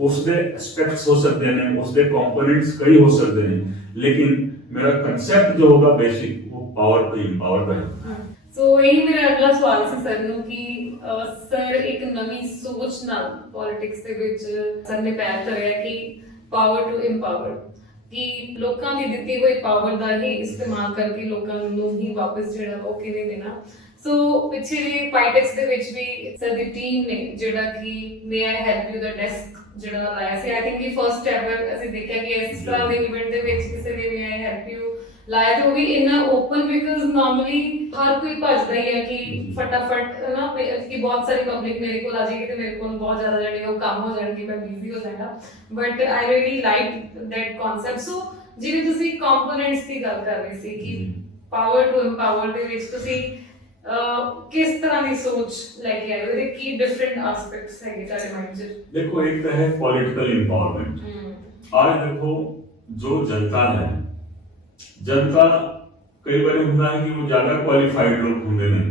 उसके एस्पेक्ट्स हो सकते हैं, उसके कंपोनेंट्स कई हो सकते हैं, लेकिन मेरा कंसेप्ट जो होगा बेसिक वो पावर टू एम्पावर का है। ਸੋ ਇਹੀ ਮੇਰਾ ਅਗਲਾ ਸਵਾਲ ਸੀ ਸਰ ਨੂੰ ਕਿ ਸਰ ਇੱਕ ਨਵੀਂ ਸੋਚ ਨਾਲ ਪੋਲਿਟਿਕਸ ਦੇ ਵਿੱਚ ਸਰ ਨੇ ਪੈਰ ਧਰਿਆ ਕਿ ਪਾਵਰ ਟੂ ਐਮਪਾਵਰ, ਕਿ ਲੋਕਾਂ ਦੀ ਦਿੱਤੀ ਹੋਈ ਪਾਵਰ ਦਾ ਹੀ ਇਸਤੇਮਾਲ ਕਰਕੇ ਲੋਕਾਂ ਨੂੰ ਹੀ ਵਾਪਸ ਜਿਹੜਾ ਉਹ ਕਿਵੇਂ ਦੇਣਾ। ਸੋ ਪਿੱਛੇ ਜੇ ਪਾਈਟੈਕਸ ਦੇ ਵਿੱਚ ਵੀ ਸਰ ਦੀ ਟੀਮ ਨੇ ਜਿਹੜਾ ਕਿ ਮੇ ਆਈ ਹੈਲਪ ਯੂ ਦਾ ਡੈਸਕ ਜਿਹੜਾ ਲਾਇਆ ਸੀ, ਆਈ ਥਿੰਕ ਕਿ ਫਰਸਟ ਐਵਰ ਅਸੀਂ ਦੇਖਿਆ ਕਿ ਇਸ ਤਰ੍ਹਾਂ ਦੇ ਇਵੈਂਟ ਦੇ ਵਿੱਚ ਕਿਸੇ ਨੇ ਮੇ ਆਈ ਹੈਲਪ ਯੂ ਲਾਇਆ ਤੇ ਉਹ ਵੀ ਇੰਨਾ ਓਪਨ, ਬਿਕਾਜ਼ ਨਾਰਮਲੀ ਹਰ ਕੋਈ ਭੱਜਦਾ ਹੀ ਹੈ ਕਿ ਫਟਾਫਟ ਨਾ ਕਿ ਬਹੁਤ ਸਾਰੀ ਪਬਲਿਕ ਮੇਰੇ ਕੋਲ ਆ ਜਾਏਗੀ ਤੇ ਮੇਰੇ ਕੋਲ ਬਹੁਤ ਜ਼ਿਆਦਾ ਜਿਹੜੇ ਉਹ ਕੰਮ ਹੋ ਜਾਣਗੇ, ਮੈਂ ਬਿਜ਼ੀ ਹੋ ਜਾਵਾਂਗਾ। But I really like that concept. So ਜਿਵੇਂ ਤੁਸੀਂ ਕੰਪੋਨੈਂਟਸ ਦੀ ਗੱਲ ਕਰ ਰਹੇ ਸੀ ਕਿ ਪਾਵਰ ਟੂ ਐਮਪਾਵਰ ਦੇ ਵਿੱਚ ਤੁਸੀਂ ਕਿਸ ਤਰ੍ਹਾਂ ਦੀ ਸੋਚ ਲੈ ਕੇ ਆਏ ਹੋ, ਇਹਦੇ ਕੀ ਡਿਫਰੈਂਟ ਐਸਪੈਕਟਸ ਹੈਗੇ ਤੁਹਾਡੇ ਮਾਈਂਡ 'ਚ? देखो, एक तो है पॉलिटिकल एम्पावरमेंट। आज देखो जो जनता है, जनता कई बार होता है कि वो ज्यादा क्वालिफाइड लोग होंगे नहीं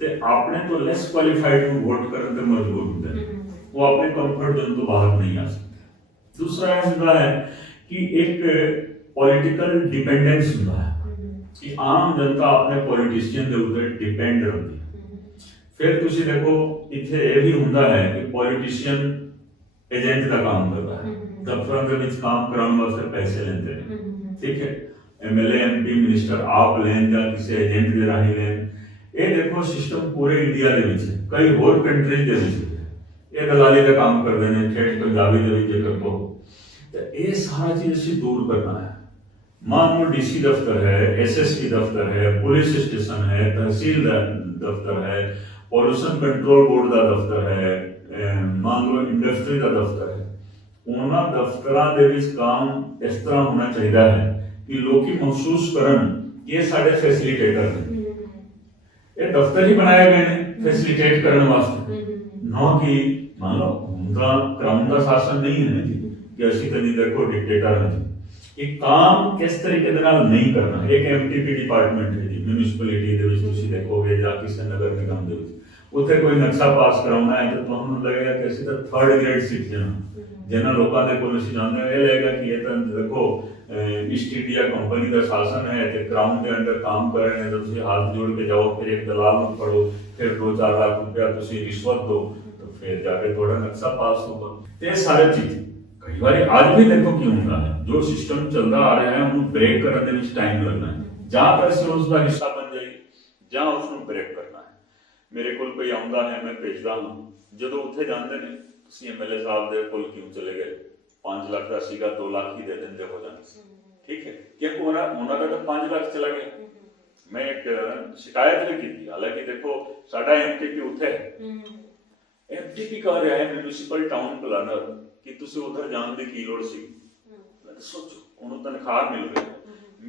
ते आपने तो लेस क्वालिफाइड को वोट करने पे मजबूर होते हैं, वो अपने कंफर्ट जोन तो बाहर नहीं आ सकते। दूसरा होता है कि एक पॉलिटिकल डिपेंडेंस होता है कि आम जनता अपने पॉलिटिशियन के ऊपर डिपेंड रहती है। फिर तुसी देखो इत्थे ये भी होता है कि पॉलिटिशियन एजेंट का काम करता है, दफ्तरों के विच काम कराने वास्ते पैसे लेते हैं, ठीक है, एमएलए एमपी मिनिस्टर आप लें या किसी एजेंट के राही लें। ये देखो सिस्टम पूरे इंडिया के विच है, कई होर कंट्रीज के विच है, ये दलाली का काम करते हैं, ठेठ पंजाबी के विच देखो। तो ये सारा चीज असीं दूर करना है। मान लो डीसी दफ्तर है, एसएसपी दफ्तर है, पुलिस स्टेशन है, तहसील दफ्तर है, पॉल्यूशन कंट्रोल बोर्ड का दफ्तर है, मान लो इंडस्ट्री का दफ्तर है, उन्होंने दफ्तरां दे विच काम इस तरह होना चाहिए है कि लोग महसूस करन ये साडे फैसिलिटेटर ने, ये दफ्तर ही बनाए गए ने फैसिलिटेट करने वास्ते, ना कि मान लो उनका क्रम का शासन नहीं है ना जी कि असी कभी देखो डिक्टेटर हैं जी। ये काम किस तरीके दे नाल नहीं करना। एक एमटीपी डिपार्टमेंट है जी म्यूनिसिपैलिटी दे विच तुसीं देखोगे या किसी नगर निगम दे विच उत्थे कोई नक्शा पास कराउणा है तो तुहानूं लगेगा कि असीं तां थर्ड ग्रेड सिटीजन हां। जिन्हां लोकां दे कोल असीं जांदे हां ये लगेगा कि ये तां देखो ईस्ट इंडिया कंपनी का शासन है ते क्राउन के अंडर काम कर रहे हैं, तो तुसीं हाथ जोड़ के जाओ, फिर एक दलाल नूं फड़ो, फिर 2-4 लाख रुपया तुसीं रिश्वत दो तो फिर जाके थोड़ा नक्शा पास होगा। ये सारे चीज कई बार आज भी देखो की होता है, जो सिस्टम चलता आ रहा है उन्हें ब्रेक करने में टाइम लगना है, जहां पर से उसका हिस्सा बन जाए जहां उसको ब्रेक करना है। मेरे को कोई आंदा है, मैं भेजदा हूं, जो उत्थे जाते हैं तुसीं एमएलए साहब दे कोल क्यों चले गए, 5 लाख का सीगा 2 लाख ही दे देंगे हो जाने, ठीक है, क्योंकि उन्होंने तो 5 लाख चला गया। मैं एक शिकायत भी की, हालांकि देखो साडा एमटीपी उत्थे एमटीपी कह रहा है म्यूनिसिपल टाउन प्लानर कि तुसी उधर जान दी की लोड़ सी। मैं तो सोचो उन्होंने तनख्वाह मिल रही,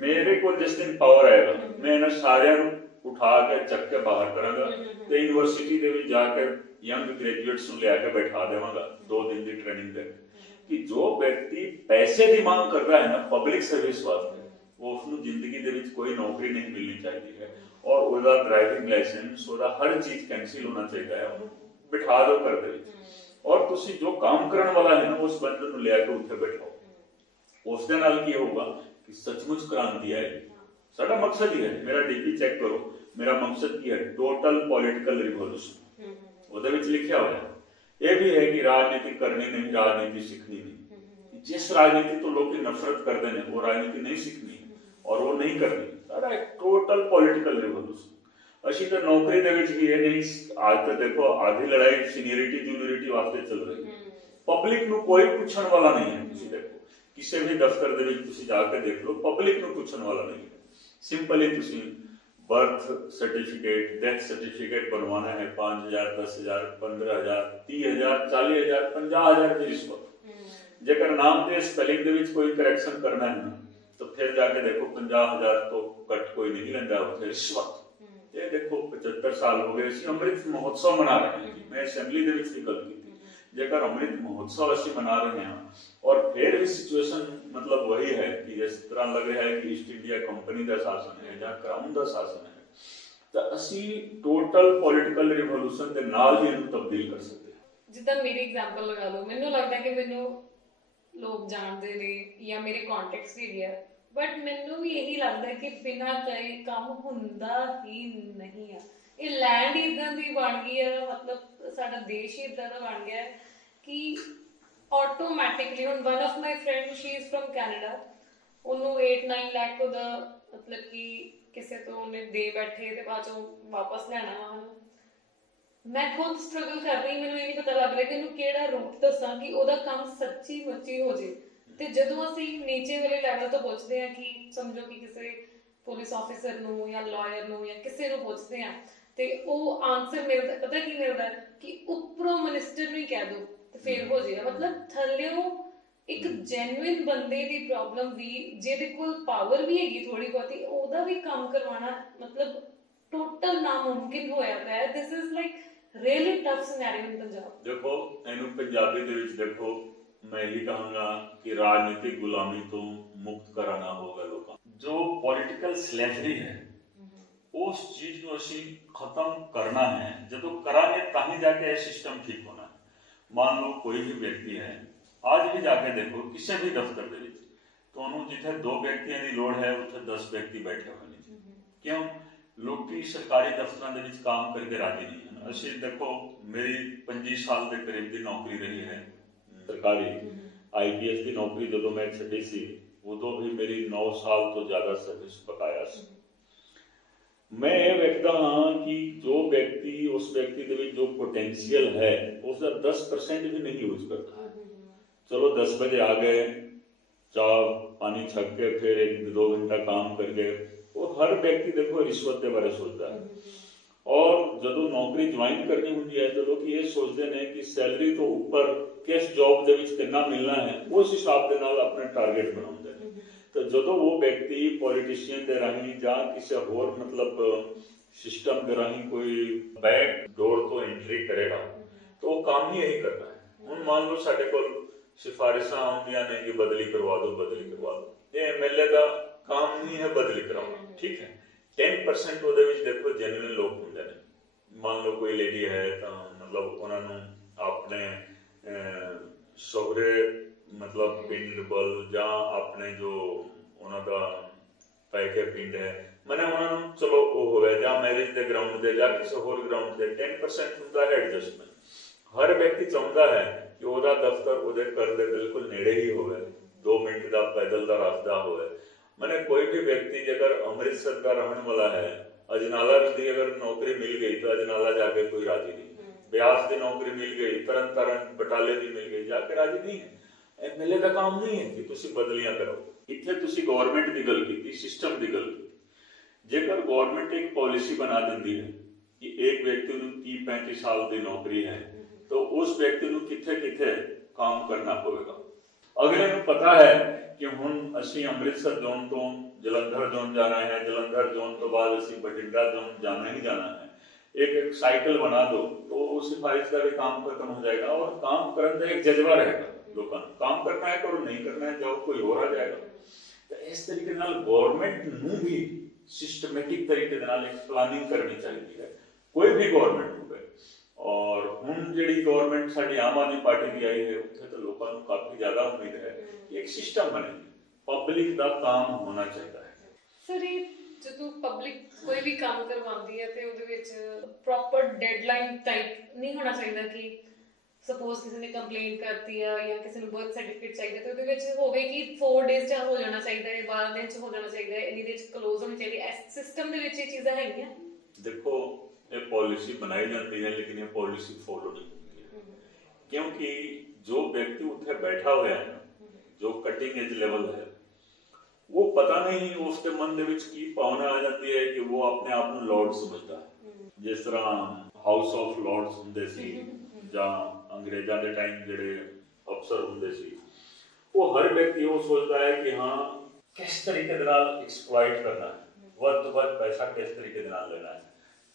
मेरे को जिस दिन पावर आएगा मैं इन्हां सारियां नूं उठा के चक के बाहर करांगा ते यूनिवर्सिटी दे विच जाकर यंग ग्रेजुएट्स नूं लिया के बैठा देवांगा 2 दिन की ट्रेनिंग दे कि जो व्यक्ति पैसे की मांग कर रहा है ना पब्लिक सर्विस वास्ते, वो उसनूं जिंदगी दे विच कोई नौकरी नहीं मिलनी चाहिए है और उसका ड्राइविंग लाइसेंस उसका हर चीज कैंसिल होना चाहिए है, उन्होंने बिठा दो घर दे विच। और तुसी जो काम करने वाला है ना उस बंदे नूं लिया के उत्थे बैठाओ, उस दे नाल की होगा कि सचमुच क्रांति आएगी। साडा मकसद ही है, मेरा डीपी चेक करो, मेरा मकसद की है टोटल पॉलिटिकल रिवॉल्यूशन, ਉਹਦੇ ਵਿੱਚ लिखा हुआ है। ये भी है कि राजनीति करनी नहीं, राजनीति सीखनी नहीं। जिस राजनीति तो लोग नफरत करते हैं वो राजनीति नहीं सीखनी और वो नहीं करनी। सारा एक टोटल पॉलिटिकल रिवॉल्यूशन। असी तो नौकरी दे विच भी ये नहीं, आज तो देखो आधी लड़ाई सीनियरिटी जूनियरिटी वास्ते चल रही है, पब्लिक नूं कोई पूछण वाला नहीं है। तुसीं देखो किसी भी दफ्तर दे विच तुसीं जाके देख लो, पब्लिक नूं पूछण वाला नहीं है। सिंपली तुसीं बर्थ सर्टिफिकेट, डेथ सर्टिफिकेट बनवाना है, 5,000, 10,000, 15,000, 30,000, 40,000, 50,000 की रिश्वत। जेकर नाम ते स्पेलिंग दे विच कोई करेक्शन करना है ना तो फिर जाके देखो 50,000 तो कट कोई नहीं लैंदा उत्थे रिश्वत। ये देखो 75 साल हो गए असीं अमृत महोत्सव मना रहे हैं जी, मैं असेंबली दे विच भी गल कीती, जेकर अमृत महोत्सव असीं मना रहे हैं और फिर भी सिचुएशन मतलब वही है कि जिस तरह लग रहा है कि ईस्ट इंडिया कंपनी का शासन है या क्राउन का शासन है, तो असीं टोटल पॉलिटिकल रिवॉल्यूशन के नाल ही इहनूं तब्दील कर सकते हैं। जिद्दां मेरी एग्जांपल लगा लो, मैनूं लगदा कि मैनूं लोग जाणदे ने या मेरे कॉन्टैक्ट्स भी है, ਬਟ ਮੈਨੂੰ ਵੀ ਇਹੀ ਲੱਗਦਾ ਕਿ ਬਿਨਾਂ ਕਹੇ ਕੰਮ ਹੁੰਦਾ ਹੀ ਨਹੀਂ ਆ। ਇਹ ਲੈਂਡ ਇਦਾਂ ਦੀ ਬਣ ਗਈ ਆ, ਮਤਲਬ ਸਾਡਾ ਦੇਸ਼ ਹੀ ਇਦਾਂ ਦਾ ਬਣ ਗਿਆ ਹੈ ਕਿ ਆਟੋਮੈਟਿਕਲੀ, ਹੁਣ one of my friend, she is firm Canada, ਉਹਨੂੰ 8-9 ਲੱਖ ਉਹਦਾ ਮਤਲਬ ਕਿ ਕਿਸੇ ਤੋਂ ਉਹਨੇ ਦੇ ਬੈਠੇ ਤੇ ਬਾਅਦ ਚੋਂ ਵਾਪਸ ਲੈਣਾ ਵਾ ਉਹਨੂੰ। ਮੈਂ ਖੁਦ ਸਟਰਗਲ ਕਰ ਰਹੀ, ਮੈਨੂੰ ਇਹ ਨਹੀਂ ਪਤਾ ਲੱਗ ਰਿਹਾ ਕਿ ਇਹਨੂੰ ਕਿਹੜਾ ਰੂਟ ਦੱਸਾਂ ਕਿ ਉਹਦਾ ਕੰਮ ਸੱਚੀ ਮੁੱਚੀ ਹੋ ਜੇ। ਤੇ ਜਦੋਂ ਅਸੀਂ ਨੀਚੇ ਵਾਲੇ ਲੈਵਲ ਤੋਂ ਪੁੱਛਦੇ ਹਾਂ ਕਿ ਸਮਝੋ ਕਿ ਕਿਸੇ ਪੁਲਿਸ ਆਫੀਸਰ ਨੂੰ ਜਾਂ ਲਾਇਰ ਨੂੰ ਜਾਂ ਕਿਸੇ ਨੂੰ ਪੁੱਛਦੇ ਹਾਂ ਤੇ ਉਹ ਆਨਸਰ ਮਿਲਦਾ, ਪਤਾ ਕੀ ਮਿਲਦਾ ਕਿ ਉੱਪਰੋਂ ਮਿਨਿਸਟਰ ਨੂੰ ਹੀ ਕਹਿ ਦਿਓ ਤੇ ਫੇਰ ਹੋ ਜਾਏਗਾ। ਮਤਲਬ ਥੱਲਿਓਂ ਇੱਕ ਜੈਨੂਇਨ ਬੰਦੇ ਦੀ ਪ੍ਰੋਬਲਮ ਵੀ, ਜਿਹਦੇ ਕੋਲ ਪਾਵਰ ਵੀ ਹੈਗੀ ਥੋੜੀ ਬਹੁਤੀ, ਉਹਦਾ ਵੀ ਕੰਮ ਕਰਵਾਉਣਾ ਮਤਲਬ ਟੋਟਲ ਨਾਮੁਮਕਿਨ ਹੋਇਆ ਪਿਆ। This is like really tough scenario in Punjab. ਦੇਖੋ ਇਹਨੂੰ ਪੰਜਾਬੀ ਦੇ ਵਿੱਚ ਦੇਖੋ, मैं यही कहूँगा कि राजनीतिक गुलामी तो मुक्त कराना होगा लोगों जो पॉलिटिकल स्लेवरी है उस चीज को ਅਸੀਂ खत्म करना है। ਜਦੋਂ ਕਰਾਂਗੇ ਤਾਂ ਹੀ ਜਾ ਕੇ ਇਹ ਸਿਸਟਮ ਠੀਕ ਹੋਣਾ ਹੈ। ਮੰਨ ਲਓ ਕੋਈ ਵੀ ਵਿਅਕਤੀ ਹੈ, ਅੱਜ ਵੀ ਜਾ ਕੇ ਦੇਖੋ ਕਿਸੇ ਵੀ ਦਫ਼ਤਰ ਦੇ ਵਿੱਚ ਤੁਹਾਨੂੰ ਜਿੱਥੇ 2 ਵਿਅਕਤੀਆਂ ਦੀ ਲੋੜ ਹੈ ਉੱਥੇ 10 ਵਿਅਕਤੀ ਬੈਠੇ ਹੋਏ ਨੇ। ਕਿਉਂ? ਲੋਕੀ ਸਰਕਾਰੀ ਦਫ਼ਤਰਾਂ ਦੇ ਵਿੱਚ ਕੰਮ ਕਰਕੇ ਰਾਜੀ ਨਹੀਂ ਹਨ। ਅਸੀਂ ਦੇਖੋ ਮੇਰੀ 25 ਸਾਲ ਦੇ ਕਰੀਬ ਦੀ ਨੌਕਰੀ ਰਹੀ ਹੈ ਸਰਕਾਰੀ। IPS ਦੀ ਨੌਕਰੀ ਜਦੋਂ ਮੈਂ ਛੱਡੀ ਸੀ ਉਦੋਂ ਵੀ ਮੇਰੀ 9 ਸਾਲ ਤੋਂ ਜ਼ਿਆਦਾ ਸਰਵਿਸ ਬਕਾਇਆ ਸੀ। ਮੈਂ ਇਹ ਵੇਖਦਾ ਹਾਂ ਕਿ ਜੋ ਵਿਅਕਤੀ ਉਸ ਵਿਅਕਤੀ ਦੇ ਵਿੱਚ ਜੋ ਪੋਟੈਂਸ਼ੀਅਲ ਹੈ ਉਸ ਦਾ 10% ਵੀ ਨਹੀਂ ਯੂਜ਼ ਕਰਦਾ। ਚਲੋ 10 ਵਜੇ ਆ ਗਏ, ਚਾਹ ਪਾਣੀ ਛਕ ਕੇ ਫਿਰ 1-2 घंटा काम करके, वो हर व्यक्ति देखो रिश्वत के बारे सोचता है। और ਜਦੋਂ ਨੌਕਰੀ ਜੁਆਇਨ ਕਰਨੀ ਹੁੰਦੀ ਹੈ ਤਾਂ ਲੋਕ ਇਹ ਸੋਚਦੇ ਨੇ ਕਿ ਸੈਲਰੀ ਤੋਂ ਉੱਪਰ ਕਿਸ ਜੌਬ ਦੇ ਵਿੱਚ ਕਿੰਨਾ ਮਿਲਣਾ ਹੈ, ਉਸ ਹਿਸਾਬ ਦੇ ਨਾਲ ਆਪਣੇ ਟਾਰਗੇਟ ਬਣਾਉਂਦੇ ਨੇ। ਤਾਂ ਜਦੋਂ ਉਹ ਵਿਅਕਤੀ ਪੋਲੀਟੀਸ਼ੀਅਨ ਦੇ ਰਾਹੀਂ ਜਾਂ ਕਿਸੇ ਹੋਰ ਮਤਲਬ ਸਿਸਟਮ ਦੇ ਰਾਹੀਂ ਕੋਈ ਬੈਕ ਡੋਰ ਤੋਂ ਐਂਟਰੀ ਕਰੇਗਾ ਤਾਂ ਉਹ ਕੰਮ ਹੀ ਇਹੀ ਕਰਨਾ ਹੈ। ਹੁਣ ਮੰਨ ਲਓ ਸਾਡੇ ਕੋਲ ਸਿਫਾਰਿਸ਼ਾਂ ਆਉਂਦੀਆਂ ਨੇ ਕਿ ਬਦਲੀ ਕਰਵਾ ਦਿਓ, ਬਦਲੀ ਕਰਵਾ ਦਿਓ। ਇਹ MLA ਦਾ ਕੰਮ ਨਹੀਂ ਹੈ ਬਦਲੀ ਕਰਾਉਣਾ, ਠੀਕ ਹੈ। 10% ਉਹਦੇ ਵਿੱਚ ਦੇਖੋ ਜੈਨੂਇਨ ਲੋਕ ਹੁੰਦੇ ਨੇ। ਮੰਨ ਲਓ ਕੋਈ ਲੇਡੀ ਹੈ ਤਾਂ ਮਤਲਬ ਉਹਨਾਂ ਨੂੰ ਆਪਣੇ ਸਹੁਰੇ ਮਤਲਬ ਪਿੰਡ ਵੱਲ ਜਾਂ ਆਪਣੇ ਜੋ ਉਹਨਾਂ ਦਾ ਪੈਕੇ ਪਿੰਡ ਹੈ, ਮਨੇ ਉਹਨਾਂ ਨੂੰ ਚਲੋ ਉਹ ਹੋਵੇ ਜਾਂ ਮੈਰਿਜ ਦੇ ਗਰਾਊਂਡ ਤੇ ਜਾਂ ਕਿਸੇ ਹੋਰ ਗਰਾਊਂਡ ਤੇ 10% ਹੁੰਦਾ ਹੈ ਐਡਜਸਟਮੈਂਟ। ਹਰ ਵਿਅਕਤੀ ਚਾਹੁੰਦਾ ਹੈ ਕਿ ਉਹਦਾ ਦਫ਼ਤਰ ਉਹਦੇ ਘਰ ਦੇ ਬਿਲਕੁਲ ਨੇੜੇ ਹੀ ਹੋਵੇ, 2 ਮਿੰਟ ਦਾ ਪੈਦਲ ਦਾ ਰਸਤਾ ਹੋਵੇ। मैंने कोई भी व्यक्ति अगर अमृतसर का रहने वाला है, अजनाला की अगर नौकरी मिल गई तो अजनाला जाके कोई राजी नहीं। ब्यास की नौकरी मिल गई, तरन तारण बटाले की मिल गई, जाके राजी नहीं है। MLA का काम नहीं है कि तुसी बदलियां करो। इत्थे तुसी गवर्नमेंट की गल की, सिस्टम की गल की। जेकर गवर्नमेंट एक पॉलिसी बना देती है कि एक व्यक्ति को 30-35 साल की नौकरी है तो उस व्यक्ति को किथे किथे काम करना पड़ेगा। अगले को पता है कि ਹੁਣ ਅਸੀਂ ਅੰਮ੍ਰਿਤਸਰ ਜ਼ੋਨ ਤੋਂ ਜਲੰਧਰ ਜ਼ੋਨ ਜਾਣਾ ਹੈ, ਜਲੰਧਰ ਜ਼ੋਨ ਤੋਂ ਬਾਅਦ ਅਸੀਂ ਬਠਿੰਡਾ ਜ਼ੋਨ ਜਾਣਾ ही जाना है। एक साइकिल बना दो तो उस सिफारिश का भी काम खत्म हो जाएगा और काम करने का एक जज्बा रहेगा लोगों को। काम करना है करो, नहीं करना है जाओ, कोई और आ जाएगा। तो इस तरीके नाल गवर्नमेंट ਨੂੰ भी सिस्टमैटिक तरीके ਦੇ ਨਾਲ ਇੱਕ ਪਲਾनिंग करनी चाहिए है, कोई भी गवर्नमेंट होवे। और ਹੁਣ ਜਿਹੜੀ ਗਵਰਨਮੈਂਟ ਸਾਡੀ ਆਮ ਆਦਮੀ ਪਾਰਟੀ ਦੀ ਆਈ ਹੈ ਉੱਥੇ ਤਾਂ ਲੋਕਾਂ ਨੂੰ ਕਾਫੀ ਜ਼ਿਆਦਾ ਉਮੀਦ ਹੈ ਕਿ ਇੱਕ ਸਿਸਟਮ ਬਣੇ, ਪਬਲਿਕ ਦਾ ਕੰਮ ਹੋਣਾ ਚਾਹੀਦਾ ਹੈ। ਸਰ ਇਹ ਜਦੋਂ ਪਬਲਿਕ ਕੋਈ ਵੀ ਕੰਮ ਕਰਵਾਉਂਦੀ ਹੈ ਤੇ ਉਹਦੇ ਵਿੱਚ ਪ੍ਰੋਪਰ ਡੈਡਲਾਈਨ ਟਾਈਪ ਨਹੀਂ ਹੋਣਾ ਚਾਹੀਦਾ ਕਿ ਸਪੋਜ਼ ਕਿਸੇ ਨੇ ਕੰਪਲੇਂਟ ਕਰਤੀ ਆ ਜਾਂ ਕਿਸੇ ਨੂੰ ਬਰਥ ਸਰਟੀਫਿਕੇਟ ਚਾਹੀਦਾ ਤੇ ਉਹਦੇ ਵਿੱਚ ਹੋਵੇ ਕਿ 4 ਡੇਜ਼ ਚ ਹੋ ਜਾਣਾ ਚਾਹੀਦਾ ਹੈ, 12 ਦਿਨ ਚ ਹੋ ਜਾਣਾ ਚਾਹੀਦਾ ਹੈ, ਇੰਨੀ ਦੇਰ ਚ ਕਲੋਜ਼ ਹੋਣੀ ਚਾਹੀਦੀ ਹੈ। ਇਸ ਸਿਸਟਮ ਦੇ ਵਿੱਚ ਇਹ ਚੀਜ਼ਾਂ ਹੈਗੀਆਂ। देखो ये पॉलिसी बनाई जाती है लेकिन ये पॉलिसी फॉलो नहीं होती है, क्योंकि जो व्यक्ति उत्थे बैठा हुआ है, जो कटिंग एज लेवल है, वो पता नहीं उसके मन ਦੇ ਵਿੱਚ ਕੀ ਭਾਵਨਾ ਆ ਜਾਂਦੀ ਹੈ ਕਿ ਉਹ ਆਪਣੇ ਆਪ ਨੂੰ ਲॉर्ड ਸਮਝਦਾ ਹੈ। ਜਿਸ ਤਰ੍ਹਾਂ ਹਾਊਸ ਆਫ ਲॉर्ड्स ਹੁੰਦੇ ਸੀ ਜਾਂ ਅੰਗਰੇਜ਼ਾਂ ਦੇ ਟਾਈਮ ਜਿਹੜੇ ਅਫਸਰ ਹੁੰਦੇ ਸੀ, ਉਹ ਹਰ ਵਿਅਕਤੀ ਉਹ ਸੋਚਦਾ ਹੈ ਕਿ ਹਾਂ ਕਿਸ ਤਰੀਕੇ ਦੇ ਨਾਲ ਐਕਸਪਲੋਇਟ ਕਰਨਾ ਹੈ, ਵੱਧ ਤੋਂ ਵੱਧ ਪੈਸਾ ਕਿਸ ਤਰੀਕੇ ਦੇ ਨਾਲ ਲੈਣਾ ਹੈ।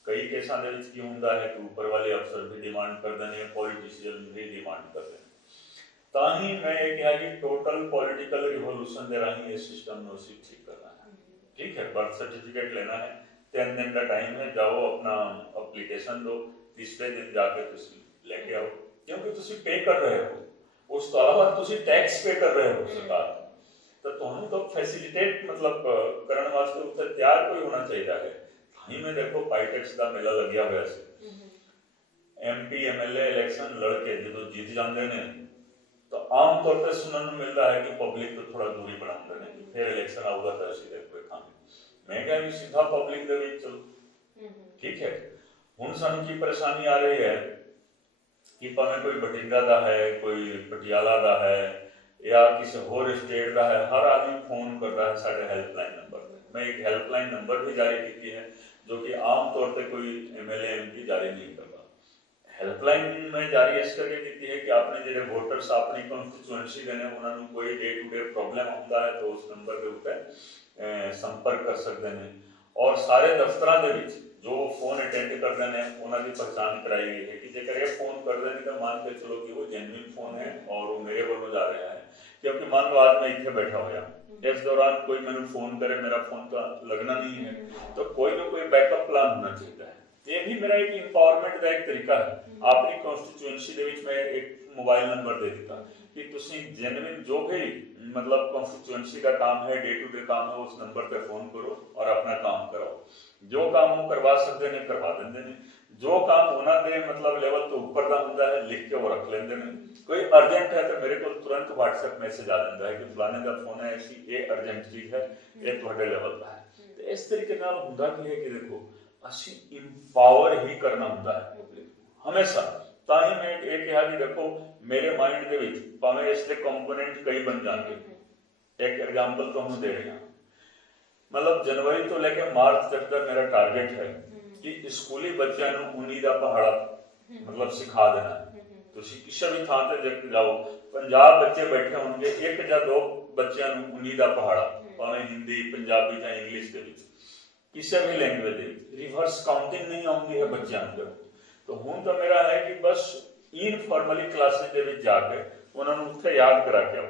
ਕਈ ਕੇਸਾਂ ਦੇ ਵਿੱਚ ਕੀ ਹੁੰਦਾ ਹੈ ਕਿ ਉੱਪਰ ਵਾਲੇ ਅਫਸਰ ਵੀ ਡਿਮਾਂਡ ਕਰਦੇ ਨੇ, ਪੋਲੀਟੀਸ਼ੀਅਨ ਵੀ ਡਿਮਾਂਡ ਕਰਦੇ ਨੇ। ਤਾਂ ਹੀ ਮੈਂ ਇਹ ਕਿਹਾ ਕਿ ਟੋਟਲ ਪੋਲੀਟੀਕਲ ਰਿਵੋਲੂਸ਼ਨ ਦੇ ਰਾਹੀਂ ਇਸ ਸਿਸਟਮ ਨੂੰ ਅਸੀਂ ਠੀਕ ਕਰਨਾ ਹੈ। ਠੀਕ ਹੈ, ਬਰਥ ਸਰਟੀਫਿਕੇਟ ਲੈਣਾ ਹੈ, 3 दिन का टाइम है, जाओ अपना एप्लीकेशन दो, तीसरे दिन जाके तुसी लेके आओ, क्योंकि तुसी पे कर रहे हो। उस तो अलावा तुसी टैक्स पे कर रहे हो सरकार। तो ਤਾਂ ਤੁਹਾਨੂੰ ਤਾਂ ਫੈਸਿਲਿਟੇਟ ਮਤਲਬ ਕਰਨ ਵਾਸਤੇ ਉੱਥੇ ਤਿਆਰ ਕੋਈ ਹੋਣਾ ਚਾਹੀਦਾ ਹੈ। ਤਾਂ ਹੀ ਮੈਂ ਦੇਖੋ ਪਾਈਟੈਕਸ ਦਾ ਮੇਲਾ ਲੱਗਿਆ ਹੋਇਆ ਸੀ। MP MLA ਇਲੈਕਸ਼ਨ ਲੜ ਕੇ ਜਦੋਂ ਜਿੱਤ ਜਾਂਦੇ ਨੇ ਤਾਂ ਆਮ ਤੌਰ ਤੇ ਸੁਣਨ ਨੂੰ ਮਿਲਦਾ ਹੈ ਕਿ ਪਬਲਿਕ ਤੋਂ ਥੋੜਾ ਦੂਰੀ ਬਣਾਉਂਦੇ ਨੇ, ਫਿਰ ਇਲੈਕਸ਼ਨ ਆਊਗਾ ਤਾਂ ਅਸੀਂ ਦੇਖਾਂਗੇ। ਮੈਂ ਕਿਹਾ ਵੀ ਸਿੱਧਾ ਪਬਲਿਕ ਦੇ ਵਿੱਚ ਚਲੋ, ਠੀਕ ਹੈ। ਹੁਣ ਸਾਨੂੰ ਕੀ ਪਰੇਸ਼ਾਨੀ ਆ ਰਹੀ ਹੈ ਕਿ ਭਾਵੇਂ ਕੋਈ ਬਠਿੰਡਾ ਦਾ ਹੈ, ਕੋਈ ਪਟਿਆਲਾ ਦਾ ਹੈ ਜਾਂ ਕਿਸੇ ਹੋਰ ਸਟੇਟ ਦਾ ਹੈ, ਹਰ ਆਦਮੀ ਫੋਨ ਕਰਦਾ ਹੈ ਸਾਡੇ ਹੈਲਪਲਾਈਨ ਨੰਬਰ ਤੇ। ਮੈਂ ਇੱਕ ਹੈਲਪਲਾਈਨ ਨੰਬਰ ਵੀ ਜਾਰੀ ਕੀਤੀ ਹੈ ਜੋ ਕਿ ਆਮ ਤੌਰ ਤੇ ਕੋਈ MLA MP ਜਾਰੀ ਨਹੀਂ ਕਰਦਾ। ਹੈਲਪਲਾਈਨ ਮੈਂ ਜਾਰੀ ਇਸ ਕਰਕੇ ਕੀਤੀ ਹੈ ਕਿ ਆਪਣੇ ਜਿਹੜੇ ਵੋਟਰਸ ਆਪਣੀ ਕੰਸਟੀਚੁਐਂਸੀ ਦੇ ਨੇ ਉਹਨਾਂ ਨੂੰ ਕੋਈ ਡੇ ਟੂ ਡੇ ਪ੍ਰੋਬਲਮ ਹੁੰਦਾ ਹੈ ਤਾਂ ਉਸ ਨੰਬਰ ਦੇ ਉੱਤੇ ਸੰਪਰਕ ਕਰ ਸਕਦੇ ਨੇ। ਔਰ ਸਾਰੇ ਦਫ਼ਤਰਾਂ ਦੇ ਵਿੱਚ ਜੋ ਫੋਨ ਅਟੈਂਡ ਕਰਦੇ ਨੇ ਉਹਨਾਂ ਦੀ ਪਛਾਣ ਕਰਾਈ ਗਈ ਹੈ ਕਿ ਜੇਕਰ ਇਹ ਫੋਨ ਕਰਦੇ ਨੇ ਤਾਂ ਮੰਨ ਕੇ ਚਲੋ ਕਿ ਉਹ ਜੈਨੂਇਨ ਫੋਨ ਹੈ ਔਰ ਉਹ ਮੇਰੇ ਵੱਲੋਂ ਜਾ ਰਿਹਾ ਹੈ। ਕਿਉਂਕਿ ਮੰਨ ਲਓ आज मैं ਇੱਥੇ ਬੈਠਾ ਹੋਇਆ, इस दौरान कोई मैंने फोन करे, मेरा फोन तो लगना नहीं है, तो कोई ना कोई बैकअप प्लान होना चाहिए। ये भी मेरा एक इंपावरमेंट का एक तरीका है। अपनी कॉन्स्टिट्यूएंसी ਦੇ ਵਿੱਚ मैं एक मोबाइल नंबर दे ਦਿੱਤਾ कि ਤੁਸੀਂ जेन्युइन जो भी मतलब कॉन्स्टिट्यूएंसी का काम है, डे टू डे काम है, उस नंबर पे फोन करो और अपना काम कराओ। जो काम वो करवा सकते ने करवा देंगे ने, जो काम उन्होंने मतलब लेवल तो ऊपर का होंगे है लिख के वो रख लेंगे ने। कोई अर्जेंट है तो मेरे को तुरंत WhatsApp मैसेज आ जाता है कि फलाने का फोन है, ऐसी ये अर्जेंट चीज है, ये थोड़े लेवल का है। तो इस तरीके नाल हुंदा की है कि देखो ਅਸੀਂ ਇੰਪਾਵਰ ਹੀ ਕਰਨਾ ਹੁੰਦਾ ਹੈ ਪਬਲਿਕ ਹਮੇਸ਼ਾ। ਤਾਂ ਹੀ ਮੈਂ ਇਹ ਕਿਹਾ ਕਿ ਦੇਖੋ ਮੇਰੇ ਮਾਈਂਡ ਦੇ ਵਿੱਚ ਭਾਵੇਂ ਇਸ ਦੇ ਕੰਪੋਨੈਂਟ ਕਈ ਬਣ ਜਾਣਗੇ। ਇੱਕ ਐਗਜ਼ਾਮਪਲ ਤੁਹਾਨੂੰ ਦੇ ਰਿਹਾ, ਮਤਲਬ ਜਨਵਰੀ ਤੋਂ ਲੈ ਕੇ ਮਾਰਚ ਤੱਕ ਦਾ ਮੇਰਾ ਟਾਰਗੇਟ ਹੈ ਕਿ ਸਕੂਲੀ ਬੱਚਿਆਂ ਨੂੰ ਉਨੀ ਦਾ ਪਹਾੜਾ ਮਤਲਬ ਸਿਖਾ ਦੇਣਾ। ਤੁਸੀਂ ਕਿਸੇ ਵੀ ਥਾਂ ਤੇ ਜਾਓ, 50 ਬੱਚੇ ਬੈਠੇ ਹੋਣਗੇ, ਇੱਕ ਜਾਂ ਦੋ ਬੱਚਿਆਂ ਨੂੰ ਉਨੀ ਦਾ ਪਹਾੜਾ, ਭਾਵੇਂ ਹਿੰਦੀ, ਪੰਜਾਬੀ ਜਾਂ ਇੰਗਲਿਸ਼ ਦੇ ਵਿੱਚ ਕਿਸੇ ਵੀ ਲੈਂਗੁਏਜ ਦੇ ਵਿੱਚ ਰਿਵਰਸ ਕਾਊਂਟਿੰਗ ਨਹੀਂ ਆਉਂਦੀ ਹੈ ਬੱਚਿਆਂ ਨੂੰ। ਤਾਂ ਹੁਣ ਤਾਂ ਮੇਰਾ ਹੈ ਕਿ ਬਸ ਇਨਫਾਰਮਲੀ ਕਲਾਸਿਸ ਦੇ ਵਿੱਚ ਜਾ ਕੇ ਉਹਨਾਂ ਨੂੰ ਉੱਥੇ ਯਾਦ ਕਰਾ ਕੇ ਆਓ